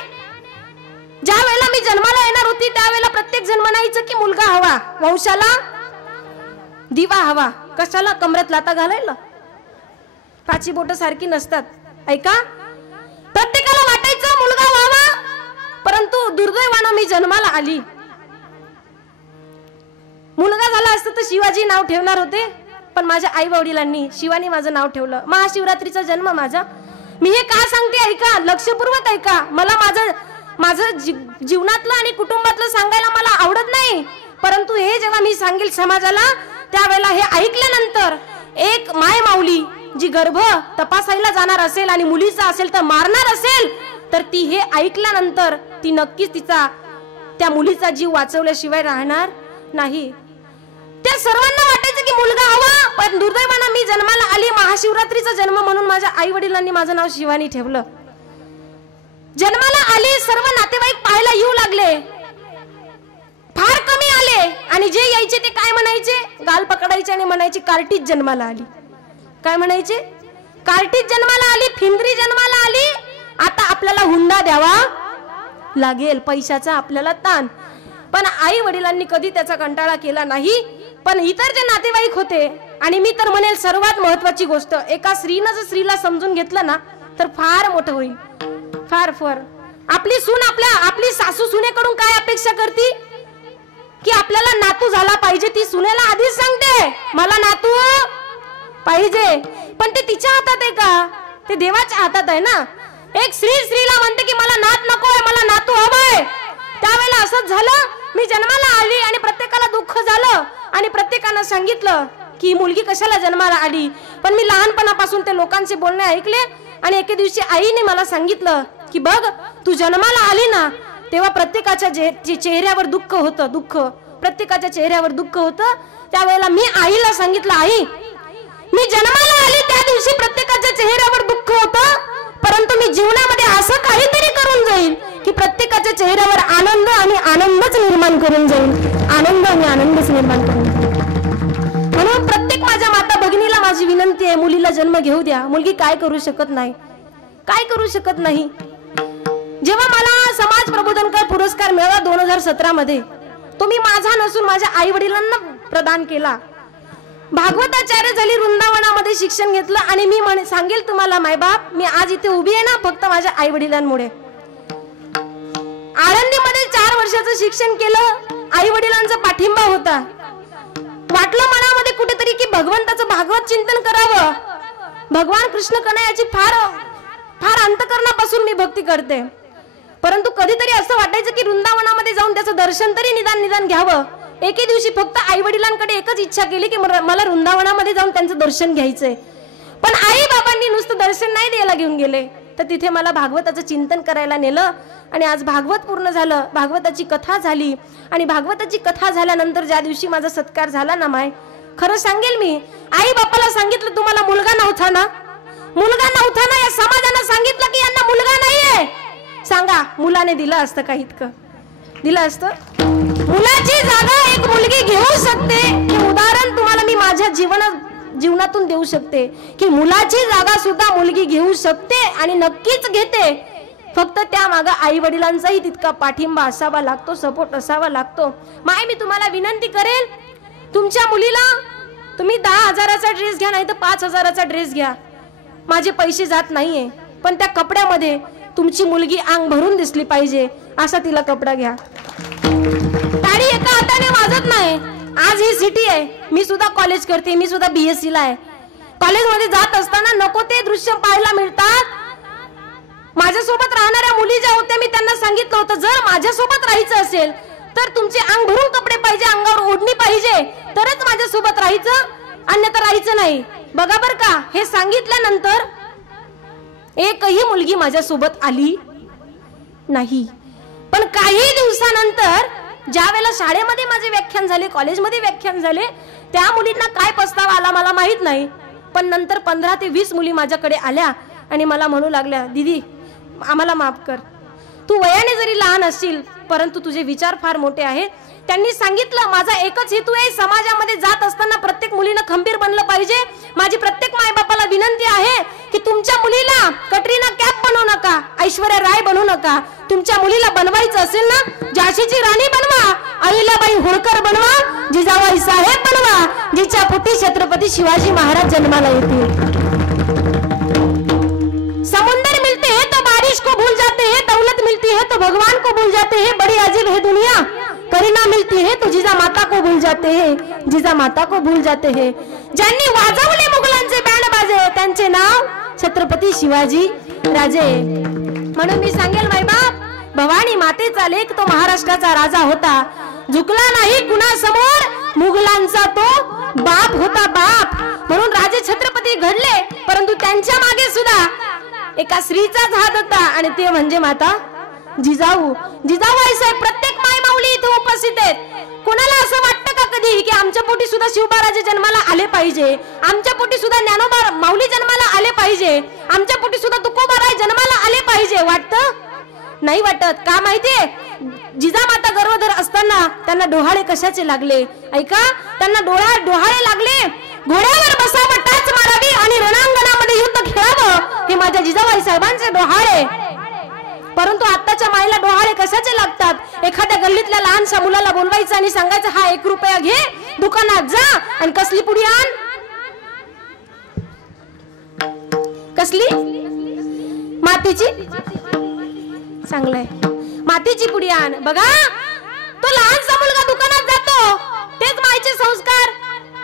ज्या वेळेला मी जन्माला येणार होती त्यावेळेला प्रत्येक जण म्हणायचं की मुलगा हवा, वंशाला दिवा हवा. कशाला? कमरेत लाता घालायला. 5 बोट सारखी नसतात. ऐका, प्रत्येकाला वाटायचं मुलगा व्हावा, परंतु दुर्दैवानं मी जन्माला आली. मुलगा झाला असतं तर शिवाजी नाव ठेवणार होते, पण माझ्या आई वडिलांनी शिवानी माझं नाव ठेवलं. महाशिवरात्रीचा जन्म माझा. मी हे का सांगते ऐका, लक्षपूर्वक ऐका. मला माझं जीवनातलं आणि कुटुंबातलं सांगायला मला आवडत नाही, परंतु हे जेव्हा मी सांगेल समाजाला त्यावेळेला हे ऐकल्यानंतर एक माय माऊली जी गर्भ तपासायला जाणार असेल आणि मुलीचा असेल तर मारणार असेल, तर ती हे ऐकल्यानंतर ती नक्कीच त्या मुलीचा जीव वाचवल्याशिवाय राहणार नाही. त्या सर्वांना वाटायचं की मुलगा हवा, पण दुर्दैवानं मी जन्माला आली. महाशिवरात्रीचा जन्म म्हणून माझ्या आई वडिलांनी माझं नाव शिवानी ठेवलं. जन्माला आली, सर्व नातेवाईक पाहायला येऊ लागले. फार कमी आले, आणि जे यायचे ते काय म्हणायचे, गाल पकडायचे आणि म्हणायचे कार्टीज जन्माला आली. काय म्हणायचे? कार्टीज जन्माला आली, फिंदरी जन्माला आली. आता आपल्याला हुंडा द्यावा लागेल, पैशाचा आपल्याला ताण. पण आई वडिलांनी कधी त्याचा कंटाळा केला नाही. पण इतर जे नातेवाईक होते, आणि मी तर म्हणेल सर्वात महत्वाची गोष्ट, एका स्त्रीनं जर स्त्रीला समजून घेतलं ना तर फार मोठं होईल. फार फार आपली सून आपली सासू सुनेकडून काय अपेक्षा करते की आपल्याला नातू झाला पाहिजे. ती सुनेला आधीच सांगते मला नातू पाहिजे, पण ते तिच्या हातात आहे का? ते देवाच्या हातात आहे ना. एक स्त्रीला म्हणते की मला नात नकोय, मला नातू हवाय. त्यावेळेला असंच झालं. मी जन्माला आली आणि प्रत्येकाला दुःख झालं आणि प्रत्येकानं सांगितलं की मुलगी कशाला जन्माला आली. पण मी लहानपणापासून ते लोकांचे बोलणे ऐकले, आणि एके दिवशी आईने मला सांगितलं की बघ तू जन्माला आली ना तेव्हा प्रत्येकाच्या चेहऱ्यावर दुःख होतं. प्रत्येकाच्या चेहऱ्यावर दुःख होतं. त्यावेळेला मी आईला सांगितलं, आई मी जन्माला आली त्या दिवशी प्रत्येकाच्या चेहऱ्यावर दुःख होतं, परंतु मी जीवनामध्ये असं काहीतरी करून जाईल की प्रत्येकाच्या चेहऱ्यावर आनंद आणि आनंदच निर्माण करून जाईल. आनंद आणि आनंदच निर्माण करून जाईल. म्हणून प्रत्येक माझ्या माता भगिनीला माझी विनंती आहे, मुलीला जन्म घेऊ द्या. मुलगी काय करू शकत नाही, काय करू शकत नाही. जेव्हा मला समाज प्रबोधनकार पुरस्कार मिळाला 2017 मध्ये, तो मी माझा नसून माझ्या आई वडिलांना प्रदान केला. भागवताचार्य झाली, वृंदावनामध्ये शिक्षण घेतलं. आणि मी सांगेल तुम्हाला मायबाप, मी आज इथे उभी आहे ना फक्त माझ्या आई वडिलांमुळे. आळंदीमध्ये 4 वर्षाचं शिक्षण केलं. आई वडिलांचा पाठिंबा होता. वाटलं मनामध्ये कुठेतरी की भगवंताचं भागवत चिंतन करावं. भगवान कृष्ण कन्हैयाची फार फार अंतकरणापासून मी भक्ती करते, परंतु कधीतरी असं वाटायचं की वृंदावनामध्ये जाऊन त्याचं दर्शन तरी निदान घ्यावं. एके दिवशी फक्त आई वडिलांकडे एकच इच्छा केली की मला वृंदावनामध्ये जाऊन त्यांचं दर्शन घ्यायचंय. पण आई बाबा आईबापांनी नुसतं दर्शन नाही द्यायला घेऊन गेले, तर तिथे मला भागवताचं चिंतन करायला नेलं. आणि आज भागवत पूर्ण झालं, भागवताची कथा झाली. आणि भागवताची कथा झाल्यानंतर ज्या दिवशी माझा सत्कार झाला ना माय, खरं सांगेल मी, आई बापाला सांगितलं तुम्हाला मुलगा नव्हता ना, मुलगा नव्हता ना, या समाजानं सांगितलं की यांना मुलगा नाहीये. सांगा मुलाने दिलं असतं का? इतकं दिलं असतं? मुलाची जागा एक मुलगी घेऊ शकते. हे उदाहरण तुम्हाला मी माझ्या जीवनातून देऊ शकते की मुलाची जागा सुद्धा मुलगी घेऊ शकते आणि नक्कीच घेते. फक्त त्या मागे आई वडिलांचाही तितका पाठिंबा असावा लागतो, सपोर्ट असावा लागतो. माय मी तुम्हाला विनंती करेल, तुमच्या मुलीला तुम्ही 10,000चा ड्रेस घ्या, नाही तर 5,000चा ड्रेस घ्या, माझे पैसे जात नाहीये, पण त्या कपड्यामध्ये तुमची मुलगी अंग भरून दिसली पाहिजे असा तिला कपडा घ्या. टाळी एका हाताने वाजत नाही. आज ही सिटी आहे, मी सुद्धा कॉलेज करते, मी सुद्धा BSc ला आहे. कॉलेजमध्ये जात असताना नको ते दृश्य पाहायला मिळतात. माझ्यासोबत राहणाऱ्या मुली ज्या होत्या, मी त्यांना सांगितलं होतं, जर माझ्यासोबत राहायचं असेल तर तुमचे अंग भरून कपडे पाहिजे, अंगावर ओढणी पाहिजे, तरच माझ्यासोबत राहायचं, अन्यथा राहायचं नाही. बघा बर का, हे सांगितल्यानंतर एकही मुलगी माझ्यासोबत आली नाही. पण काही दिवसानंतर ज्या वेळेला शाळेमध्ये माझे व्याख्यान झाले, कॉलेजमध्ये व्याख्यान झाले, त्या मुलींना काय पस्तावा आला मला माहित नाही. पण नंतर 15 ते 20 मुली माझ्याकडे आल्या आणि मला म्हणू लागल्या, दीदी आम्हाला माफ कर, तू वयाने जरी लहान असशील परंतु तुझे विचार फार मोठे आहेत. त्यांनी सांगितलं, माझा एकच हेतू आहे, समाजामध्ये जात असताना प्रत्येक मुलीनं खंबीर बनलं पाहिजे. माझी प्रत्येक मायबापाला विनंती आहे की तुमच्या मुलीला कटरीना कैफ बनवू नका, ऐश्वर्या राय बनवू नका. तुमच्या मुलीला बनवायचं असेल ना, झाशीची राणी बनवा, अहिल्याबाई होळकर बनवा, जिजाबाई साहेब बनवा, जिच्या पोटी छत्रपती शिवाजी महाराज जन्माला येतील. समुंदर मिलते हैं तो बारिश को भूल जाते हैं, दौलत मिलती है तो भगवान को भूल जाते हैं, बड़ी अजीब है दुनिया, करीना मिलती है तो जिजा माता को भूल जाते हैं, जिजा माता को भूल जाते हैं. ज्यांनी वाजवले मुघलांचे बँड बाजे, त्यांचे नाव छत्रपती शिवाजी राजे. म्हणून मी सांगेल मायबाप, भवानी मातेचा लेक तो महाराष्ट्राचा राजा होता, झुकला नाही कुणासमोर, मुघलांचा तो बाप होता बाप. म्हणून राजे छत्रपती घडले, परंतु त्यांच्या मागे सुद्धा एका स्त्रीचाच हात होता आणि ते म्हणजे माता जिजाऊ. जिजाऊ आई साहेब प्रत्येक माय माऊली इथे उपस्थित आहेत. कोणाला असं वाटतं का कधी की आमच्या पोटी सुद्धा शिवबाराजे जन्माला आले पाहिजे, आमच्या पोटी सुद्धा ज्ञानोबा माऊली जन्माला आले पाहिजे, आमच्या पोटी सुद्धा तुकोबाराय जन्माला आले पाहिजे? वाटतं? नाही वाटत. का माहितीये? जिजामाता गर्भधर असताना त्यांना डोहाळे कशाचे लागले? ऐका, त्यांना डोहाळे लागले, घोड्यावर बसावं, टाच मारावी आणि रणांगणामध्ये युद्ध खेळावं, हे माझ्या जिजाबाई साहेबांचे डोहाळे. परंतु आत्ताच्या माईला डोहाळे कशाचे लागतात? एखाद्या गल्लीतल्या लहानशा मुलाला बोलवायचं आणि सांगायचं, हा 1 रुपया घे, दुकानात जा आणि कसली पुडी आण. कसली? मातीची. चांगलंय, मातीची पुडी आण. बघा, तो लहानसा मुलगा दुकानात जातो, तेच माईचे संस्कार.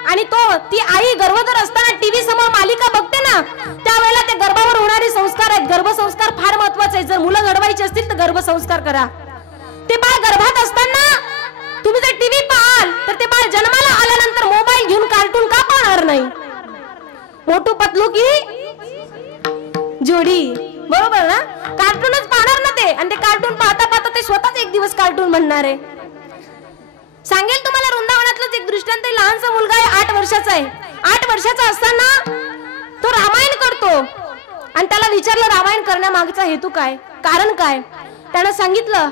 आणि ती आई गर्भधर असताना टीव्ही समोर मालिका बघते ना, त्यावेळेला ते गर्भावर होणारे संस्कार आहेत. गर्भसंस्कार फार महत्वाचे आहेत. जर मुलं घडवायची असतील तर गर्भसंस्कार करा. ते बाळ गर्भात असताना तुम्ही जर टीव्ही पाहाल तर ते बाळ जन्माला आल्यानंतर मोबाईल घेऊन कार्टून का पाहणार नाही? मोटू पतलू की जोडी, बरोबर ना? कार्टूनच पाहणार ना ते. आणि ते कार्टून पाहता पाहता ते स्वतःच एक दिवस कार्टून बनणार आहे. सांगेल तुम्हाला वृंदावनातलाच एक दृष्टांत. लहानसा मुलगा आहे, 8 वर्षाचा आहे. 8 वर्षाचा असताना तो रामायण करतो आणि त्याला विचारलं रामायण करण्यामागचा हेतू काय, कारण काय? त्यानं सांगितलं,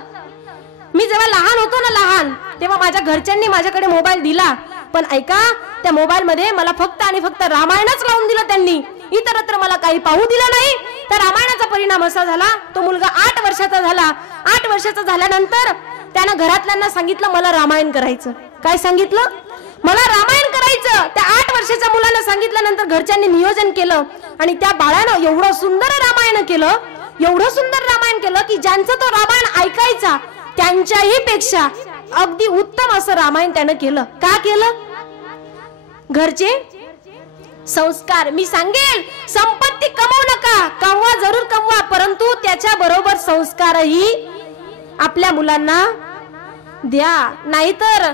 मी जेव्हा लहान होतो ना, लहान तेव्हा माझ्या घरच्यांनी माझ्याकडे मोबाईल दिला, पण ऐका, त्या मोबाईल मध्ये मला फक्त आणि फक्त रामायणच लावून दिलं त्यांनी, इतरत्र मला काही पाहू दिलं नाही. तर रामायणाचा परिणाम असा झाला, तो मुलगा 8 वर्षाचा झाला. 8 वर्षाचा झाल्यानंतर त्यानं घरातल्यांना सांगितलं, मला रामायण करायचं. काय सांगितलं? मला रामायण करायचं. त्या 8 वर्षाच्या मुलाला सांगितल्यानंतर घरच्यांनी नियोजन केलं आणि त्या बाळानं एवढं सुंदर रामायण केलं, एवढं सुंदर रामायण केलं की ज्यांचं तो रामायण ऐकायचा त्यांच्याही पेक्षा अगदी उत्तम असं रामायण त्यानं केलं. का केलं? घरचे संस्कार. मी सांगेल, संपत्ती कमवू नका, कमवा जरूर कमवा, परंतु त्याच्या बरोबर संस्कारही आपल्या मुलांना द्या. नाहीतर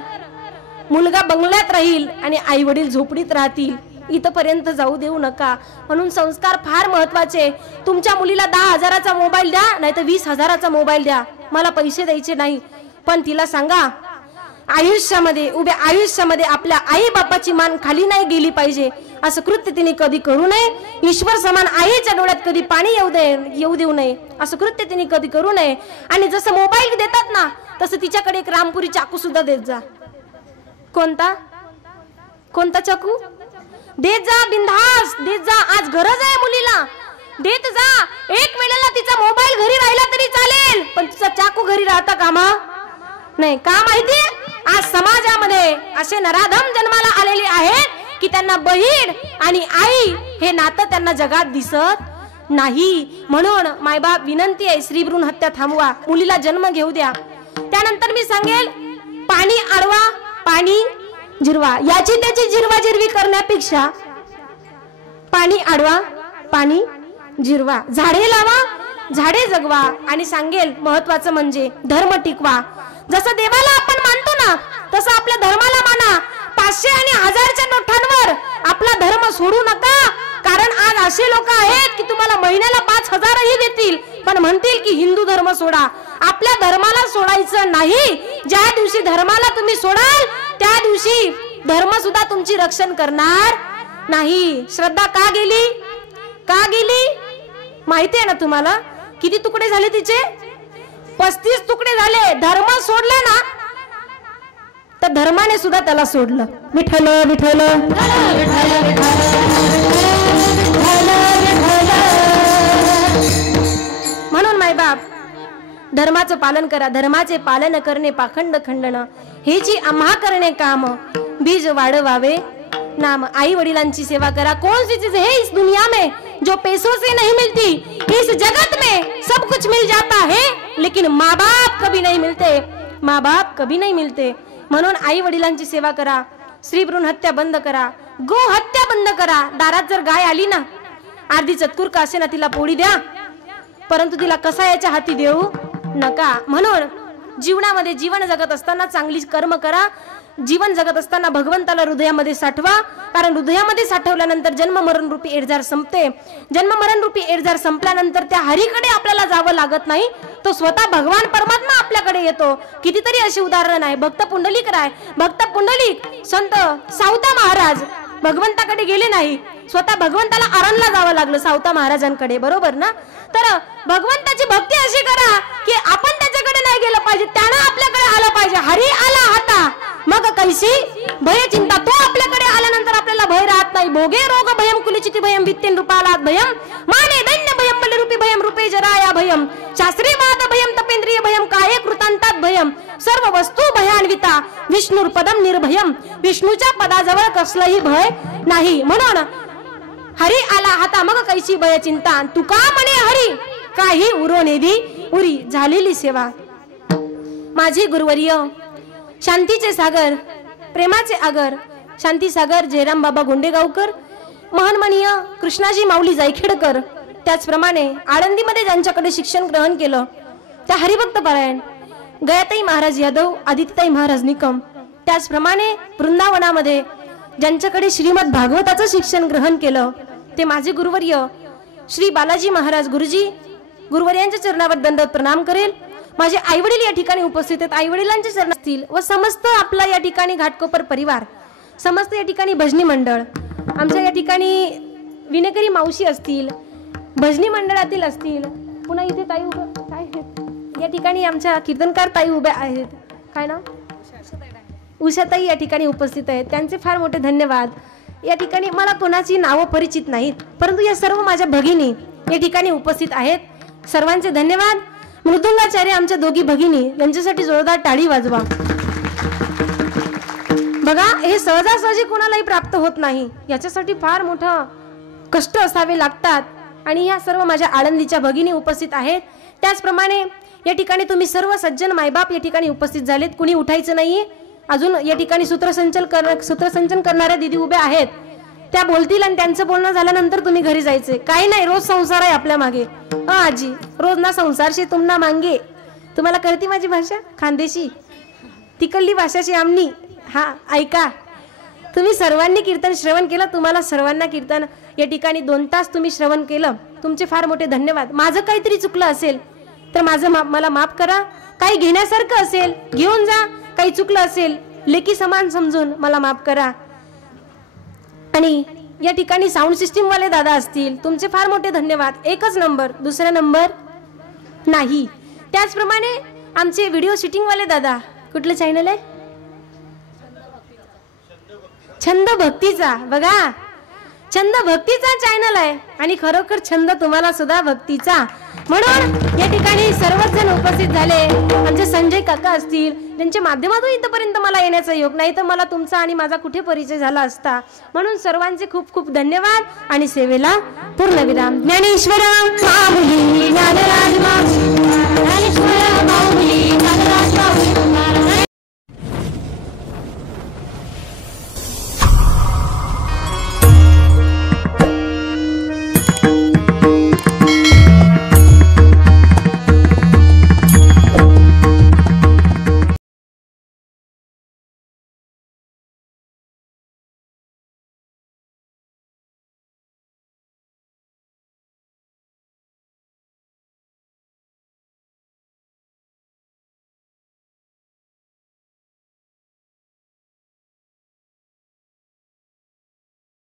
मुलगा बंगल्यात राहील आणि आई वडील झोपडीत राहतील. इथपर्यंत जाऊ देऊ नका. म्हणून संस्कार फार महत्वाचे. तुमच्या मुलीला 10,000चा मोबाईल द्या, नाही तर 20,000चा मोबाईल द्या, मला पैसे द्यायचे नाही, पण तिला सांगा आयुष्यामध्ये उभ्या आयुष्यामध्ये आपल्या आई बापाची मान खाली नाही गेली पाहिजे. असं कृत्य तिने कधी करू नये. ईश्वर समान आईच्या डोळ्यात कधी पाणी येऊ देऊ नये. असं कृत्य तिने कधी करू नये. आणि जसं मोबाईल देतात ना, तसं तिच्याकडे एक रामपुरी चाकू सुद्धा देत जा. कोणता चाकू देत जा, बिनधास्त देत जा. आज गरज आहे मुलीला, देत जा. एक वेळेला तिचा मोबाईल घरी राहिला तरी चालेल, पण तिचा चाकू घरी राहता कामा नाही. का माहिती? आज समाजामध्ये असे नराधम जन्माला आलेले आहेत की त्यांना बहीण आणि आई हे नातं त्यांना जगात दिसत नाही. म्हणून मायबाप विनंती आहे, स्त्री भ्रूण हत्या थांबवा, मुलीला जन्म घेऊ द्या. त्यानंतर मी सांगेल, पाणी अडवा, पाणी जिरवा. याची त्याची जिरवाजिरवी करण्यापेक्षा पाणी अडवा, पाणी जिरवा. झाडे लावा, झाडे जगवा. आणि सांगेल महत्वाचं म्हणजे धर्म टिकवा. जसं देवाला आपण मानतो ना, तसं आपल्या धर्माला माना. 500 आणि 1000च्या नोटांवर आपला धर्म सोडू नका. कारण आज असे लोक आहेत की तुम्हाला महिन्याला 5,000ही देतील, पण म्हणतील की हिंदू धर्म सोडा. आपल्या धर्माला सोडायचं नाही. ज्या दिवशी धर्माला तुम्ही सोडाल, त्या दिवशी धर्म सुद्धा तुमची रक्षण करणार नाही. श्रद्धा का गेली? का गेली माहिती आहे ना तुम्हाला? किती तुकडे झाले तिचे? 35 तुकडे झाले. धर्म सोडला ना, तर धर्माने सुद्धा त्याला सोडलं. विठ्ठल विठ्ठल म्हणून मायबाप धर्माचं पालन करा. धर्माचे पालन करणे पाखंड खंडन, हे जी आम्हा करणे काम, बीज वाढवावे नाम. आई वडिलांची सेवा करा. कौन सी चीज है इस दुनिया में जो पैसों से नहीं मिलती? इस जगत में सब कुछ मिल जाता है, लेकिन माँ बाप कभी नहीं मिलते. माँ बाप कभी नहीं मिलते. म्हणून आई वडिलांची सेवा करा. स्त्री भ्रूण हत्या बंद करा. गो हत्या बंद करा. दारात जर गाय आली ना, अर्धी चतकुर का असे ना, तिला पोळी द्या, परंतु तिला कसायाच्या हाती देऊ नका. म्हणून जीवनामध्ये जीवन जगत असताना चांगली कर्म करा. जीवन जगत असताना भगवंताला हृदयामध्ये साठवा. कारण हृदयामध्ये साठवल्यानंतर जन्म मरण रूपी एडझार संपते. जन्म मरण रूपी एडझार संपल्यानंतर त्या हरीकडे आपल्याला जावं लागत नाही, तो स्वतः भगवान परमात्मा आपल्याकडे येतो. कितीतरी अशी उदाहरण आहे. भक्त पुंडलिक राय, भक्त पुंडलिक संत सावता महाराज भगवंताकडे गेले नाही, स्वतः भगवंताला आरणला जावं लागलं सावता महाराजांकडे. बरोबर ना? तर भगवंताची भक्ती अशी करा की आपण त्याच्याकडे नाही गेलं पाहिजे, त्यानं आपल्याकडे आलं पाहिजे. हरी आला हाता मग कैसी भय चिंता. तो आपल्याकडे आल्यानंतर आपल्याला भय राहत नाही. भोगे रोग भयम कुलचिती भयम वित्तेन रूपालात भयम माने दैन्य भयम बलरूपी भयम रूपे जराया भयम शास्त्री वाद भयम तपेंद्रिय भयम काये कृतांतात भयम सर्व वस्तू भयान्विता विष्णुर पदम निर्भयम. विष्णूच्या पदाजवळ कसलंही भय नाही. म्हणून हरी आला हाता मग कैसी भय चिंता. तुका म्हणे हरी काही उरो नेदी उरी. झालेली सेवा. माझे गुरुवर्य शांतीचे सागर, प्रेमाचे आगर शांती सागर जयराम बाबा गोंडेगावकर, महनमनीय कृष्णाजी माऊली जायखेडकर, त्याचप्रमाणे आळंदीमध्ये ज्यांच्याकडे शिक्षण ग्रहण केलं त्या हरिभक्त पारायण गयाताई महाराज यादव, आदित्यताई महाराज निकम, त्याचप्रमाणे वृंदावनामध्ये ज्यांच्याकडे श्रीमद भागवताचं शिक्षण ग्रहण केलं ते माझे गुरुवर्य श्री बालाजी महाराज गुरुजी. गुरुवर्यांच्या चरणावर दंडवत प्रणाम करेल. माझे आईवडील या ठिकाणी उपस्थित आहेत. आईवडिलांचे चरण असतील व समस्त आपला या ठिकाणी घाटकोपर परिवार, समस्त या ठिकाणी भजनी मंडळ, आमच्या या ठिकाणी विनेकरी मावशी असतील, भजनी मंडळातील असतील, पुन्हा इथे ताई उभं काय या ठिकाणी आमच्या कीर्तनकार ताई उभ्या आहेत. काय नाव? उषाताई या ठिकाणी उपस्थित आहेत. त्यांचे फार मोठे धन्यवाद. या ठिकाणी मला कोणाची नावं परिचित नाहीत, परंतु या सर्व माझ्या भगिनी या ठिकाणी उपस्थित आहेत. सर्वांचे धन्यवाद. मृदुंगाचार्य आमच्या दोघी भगिनी, यांच्यासाठी जोरदार टाळी वाजवा. बघा, हे सहजासहजी कोणालाही प्राप्त होत नाही. याच्यासाठी फार मोठं कष्ट असावे लागतात. आणि या सर्व माझ्या आळंदीच्या भगिनी उपस्थित आहेत. त्याचप्रमाणे या ठिकाणी तुम्ही सर्व सज्जन मायबाप या ठिकाणी उपस्थित झालेत. कुणी उठायचं नाहीये. अजून या ठिकाणी सूत्रसंचन करणाऱ्या दिदी उभ्या आहेत. त्या बोलतील आणि त्यांचं बोलणं झाल्यानंतर तुम्ही घरी जायचे. काही नाही, रोज संसार आहे आपल्या मागे. आजी रोज ना संसारशी तुमना मांगे. तुम्हाला कळती माझी भाषा खानदेशी, तिकडली भाषाची आमनी. हा ऐका. तुम्ही सर्वांनी कीर्तन श्रवण केलं, तुम्हाला सर्वांना कीर्तन या ठिकाणी 2 तास तुम्ही श्रवण केलं, तुमचे फार मोठे धन्यवाद. माझं काहीतरी चुकलं असेल तर मला माफ करा. काही घेण्यासारखं असेल घेऊन जा, काही चुकलं असेल लेकी समान समजून मला माफ करा. आणि या ठिकाणी साऊंड सिस्टीम वाले दादा असतील, तुमचे फार मोठे धन्यवाद. 1च नंबर, दुसरा नंबर नाही. त्याचप्रमाणे आमचे व्हिडिओ शूटिंग वाले दादा, कुठलं चॅनल आहे? छंद भक्तीचा. बघा, छंद भक्तीचा चॅनल आहे आणि खरोखर छंद तुम्हाला सुद्धा भक्तीचा. म्हणून या ठिकाणी सर्वच जण उपस्थित झाले. आमचे संजय काका असतील, त्यांच्या माध्यमातून इथपर्यंत मला येण्याचा योग, नाही तर मला तुमचा आणि माझा कुठे परिचय झाला असता. म्हणून सर्वांचे खूप खूप धन्यवाद आणि सेवेला पूर्णविराम. ज्ञानेश्वर माऊली ज्ञानराज माऊली ज्ञानेश्वर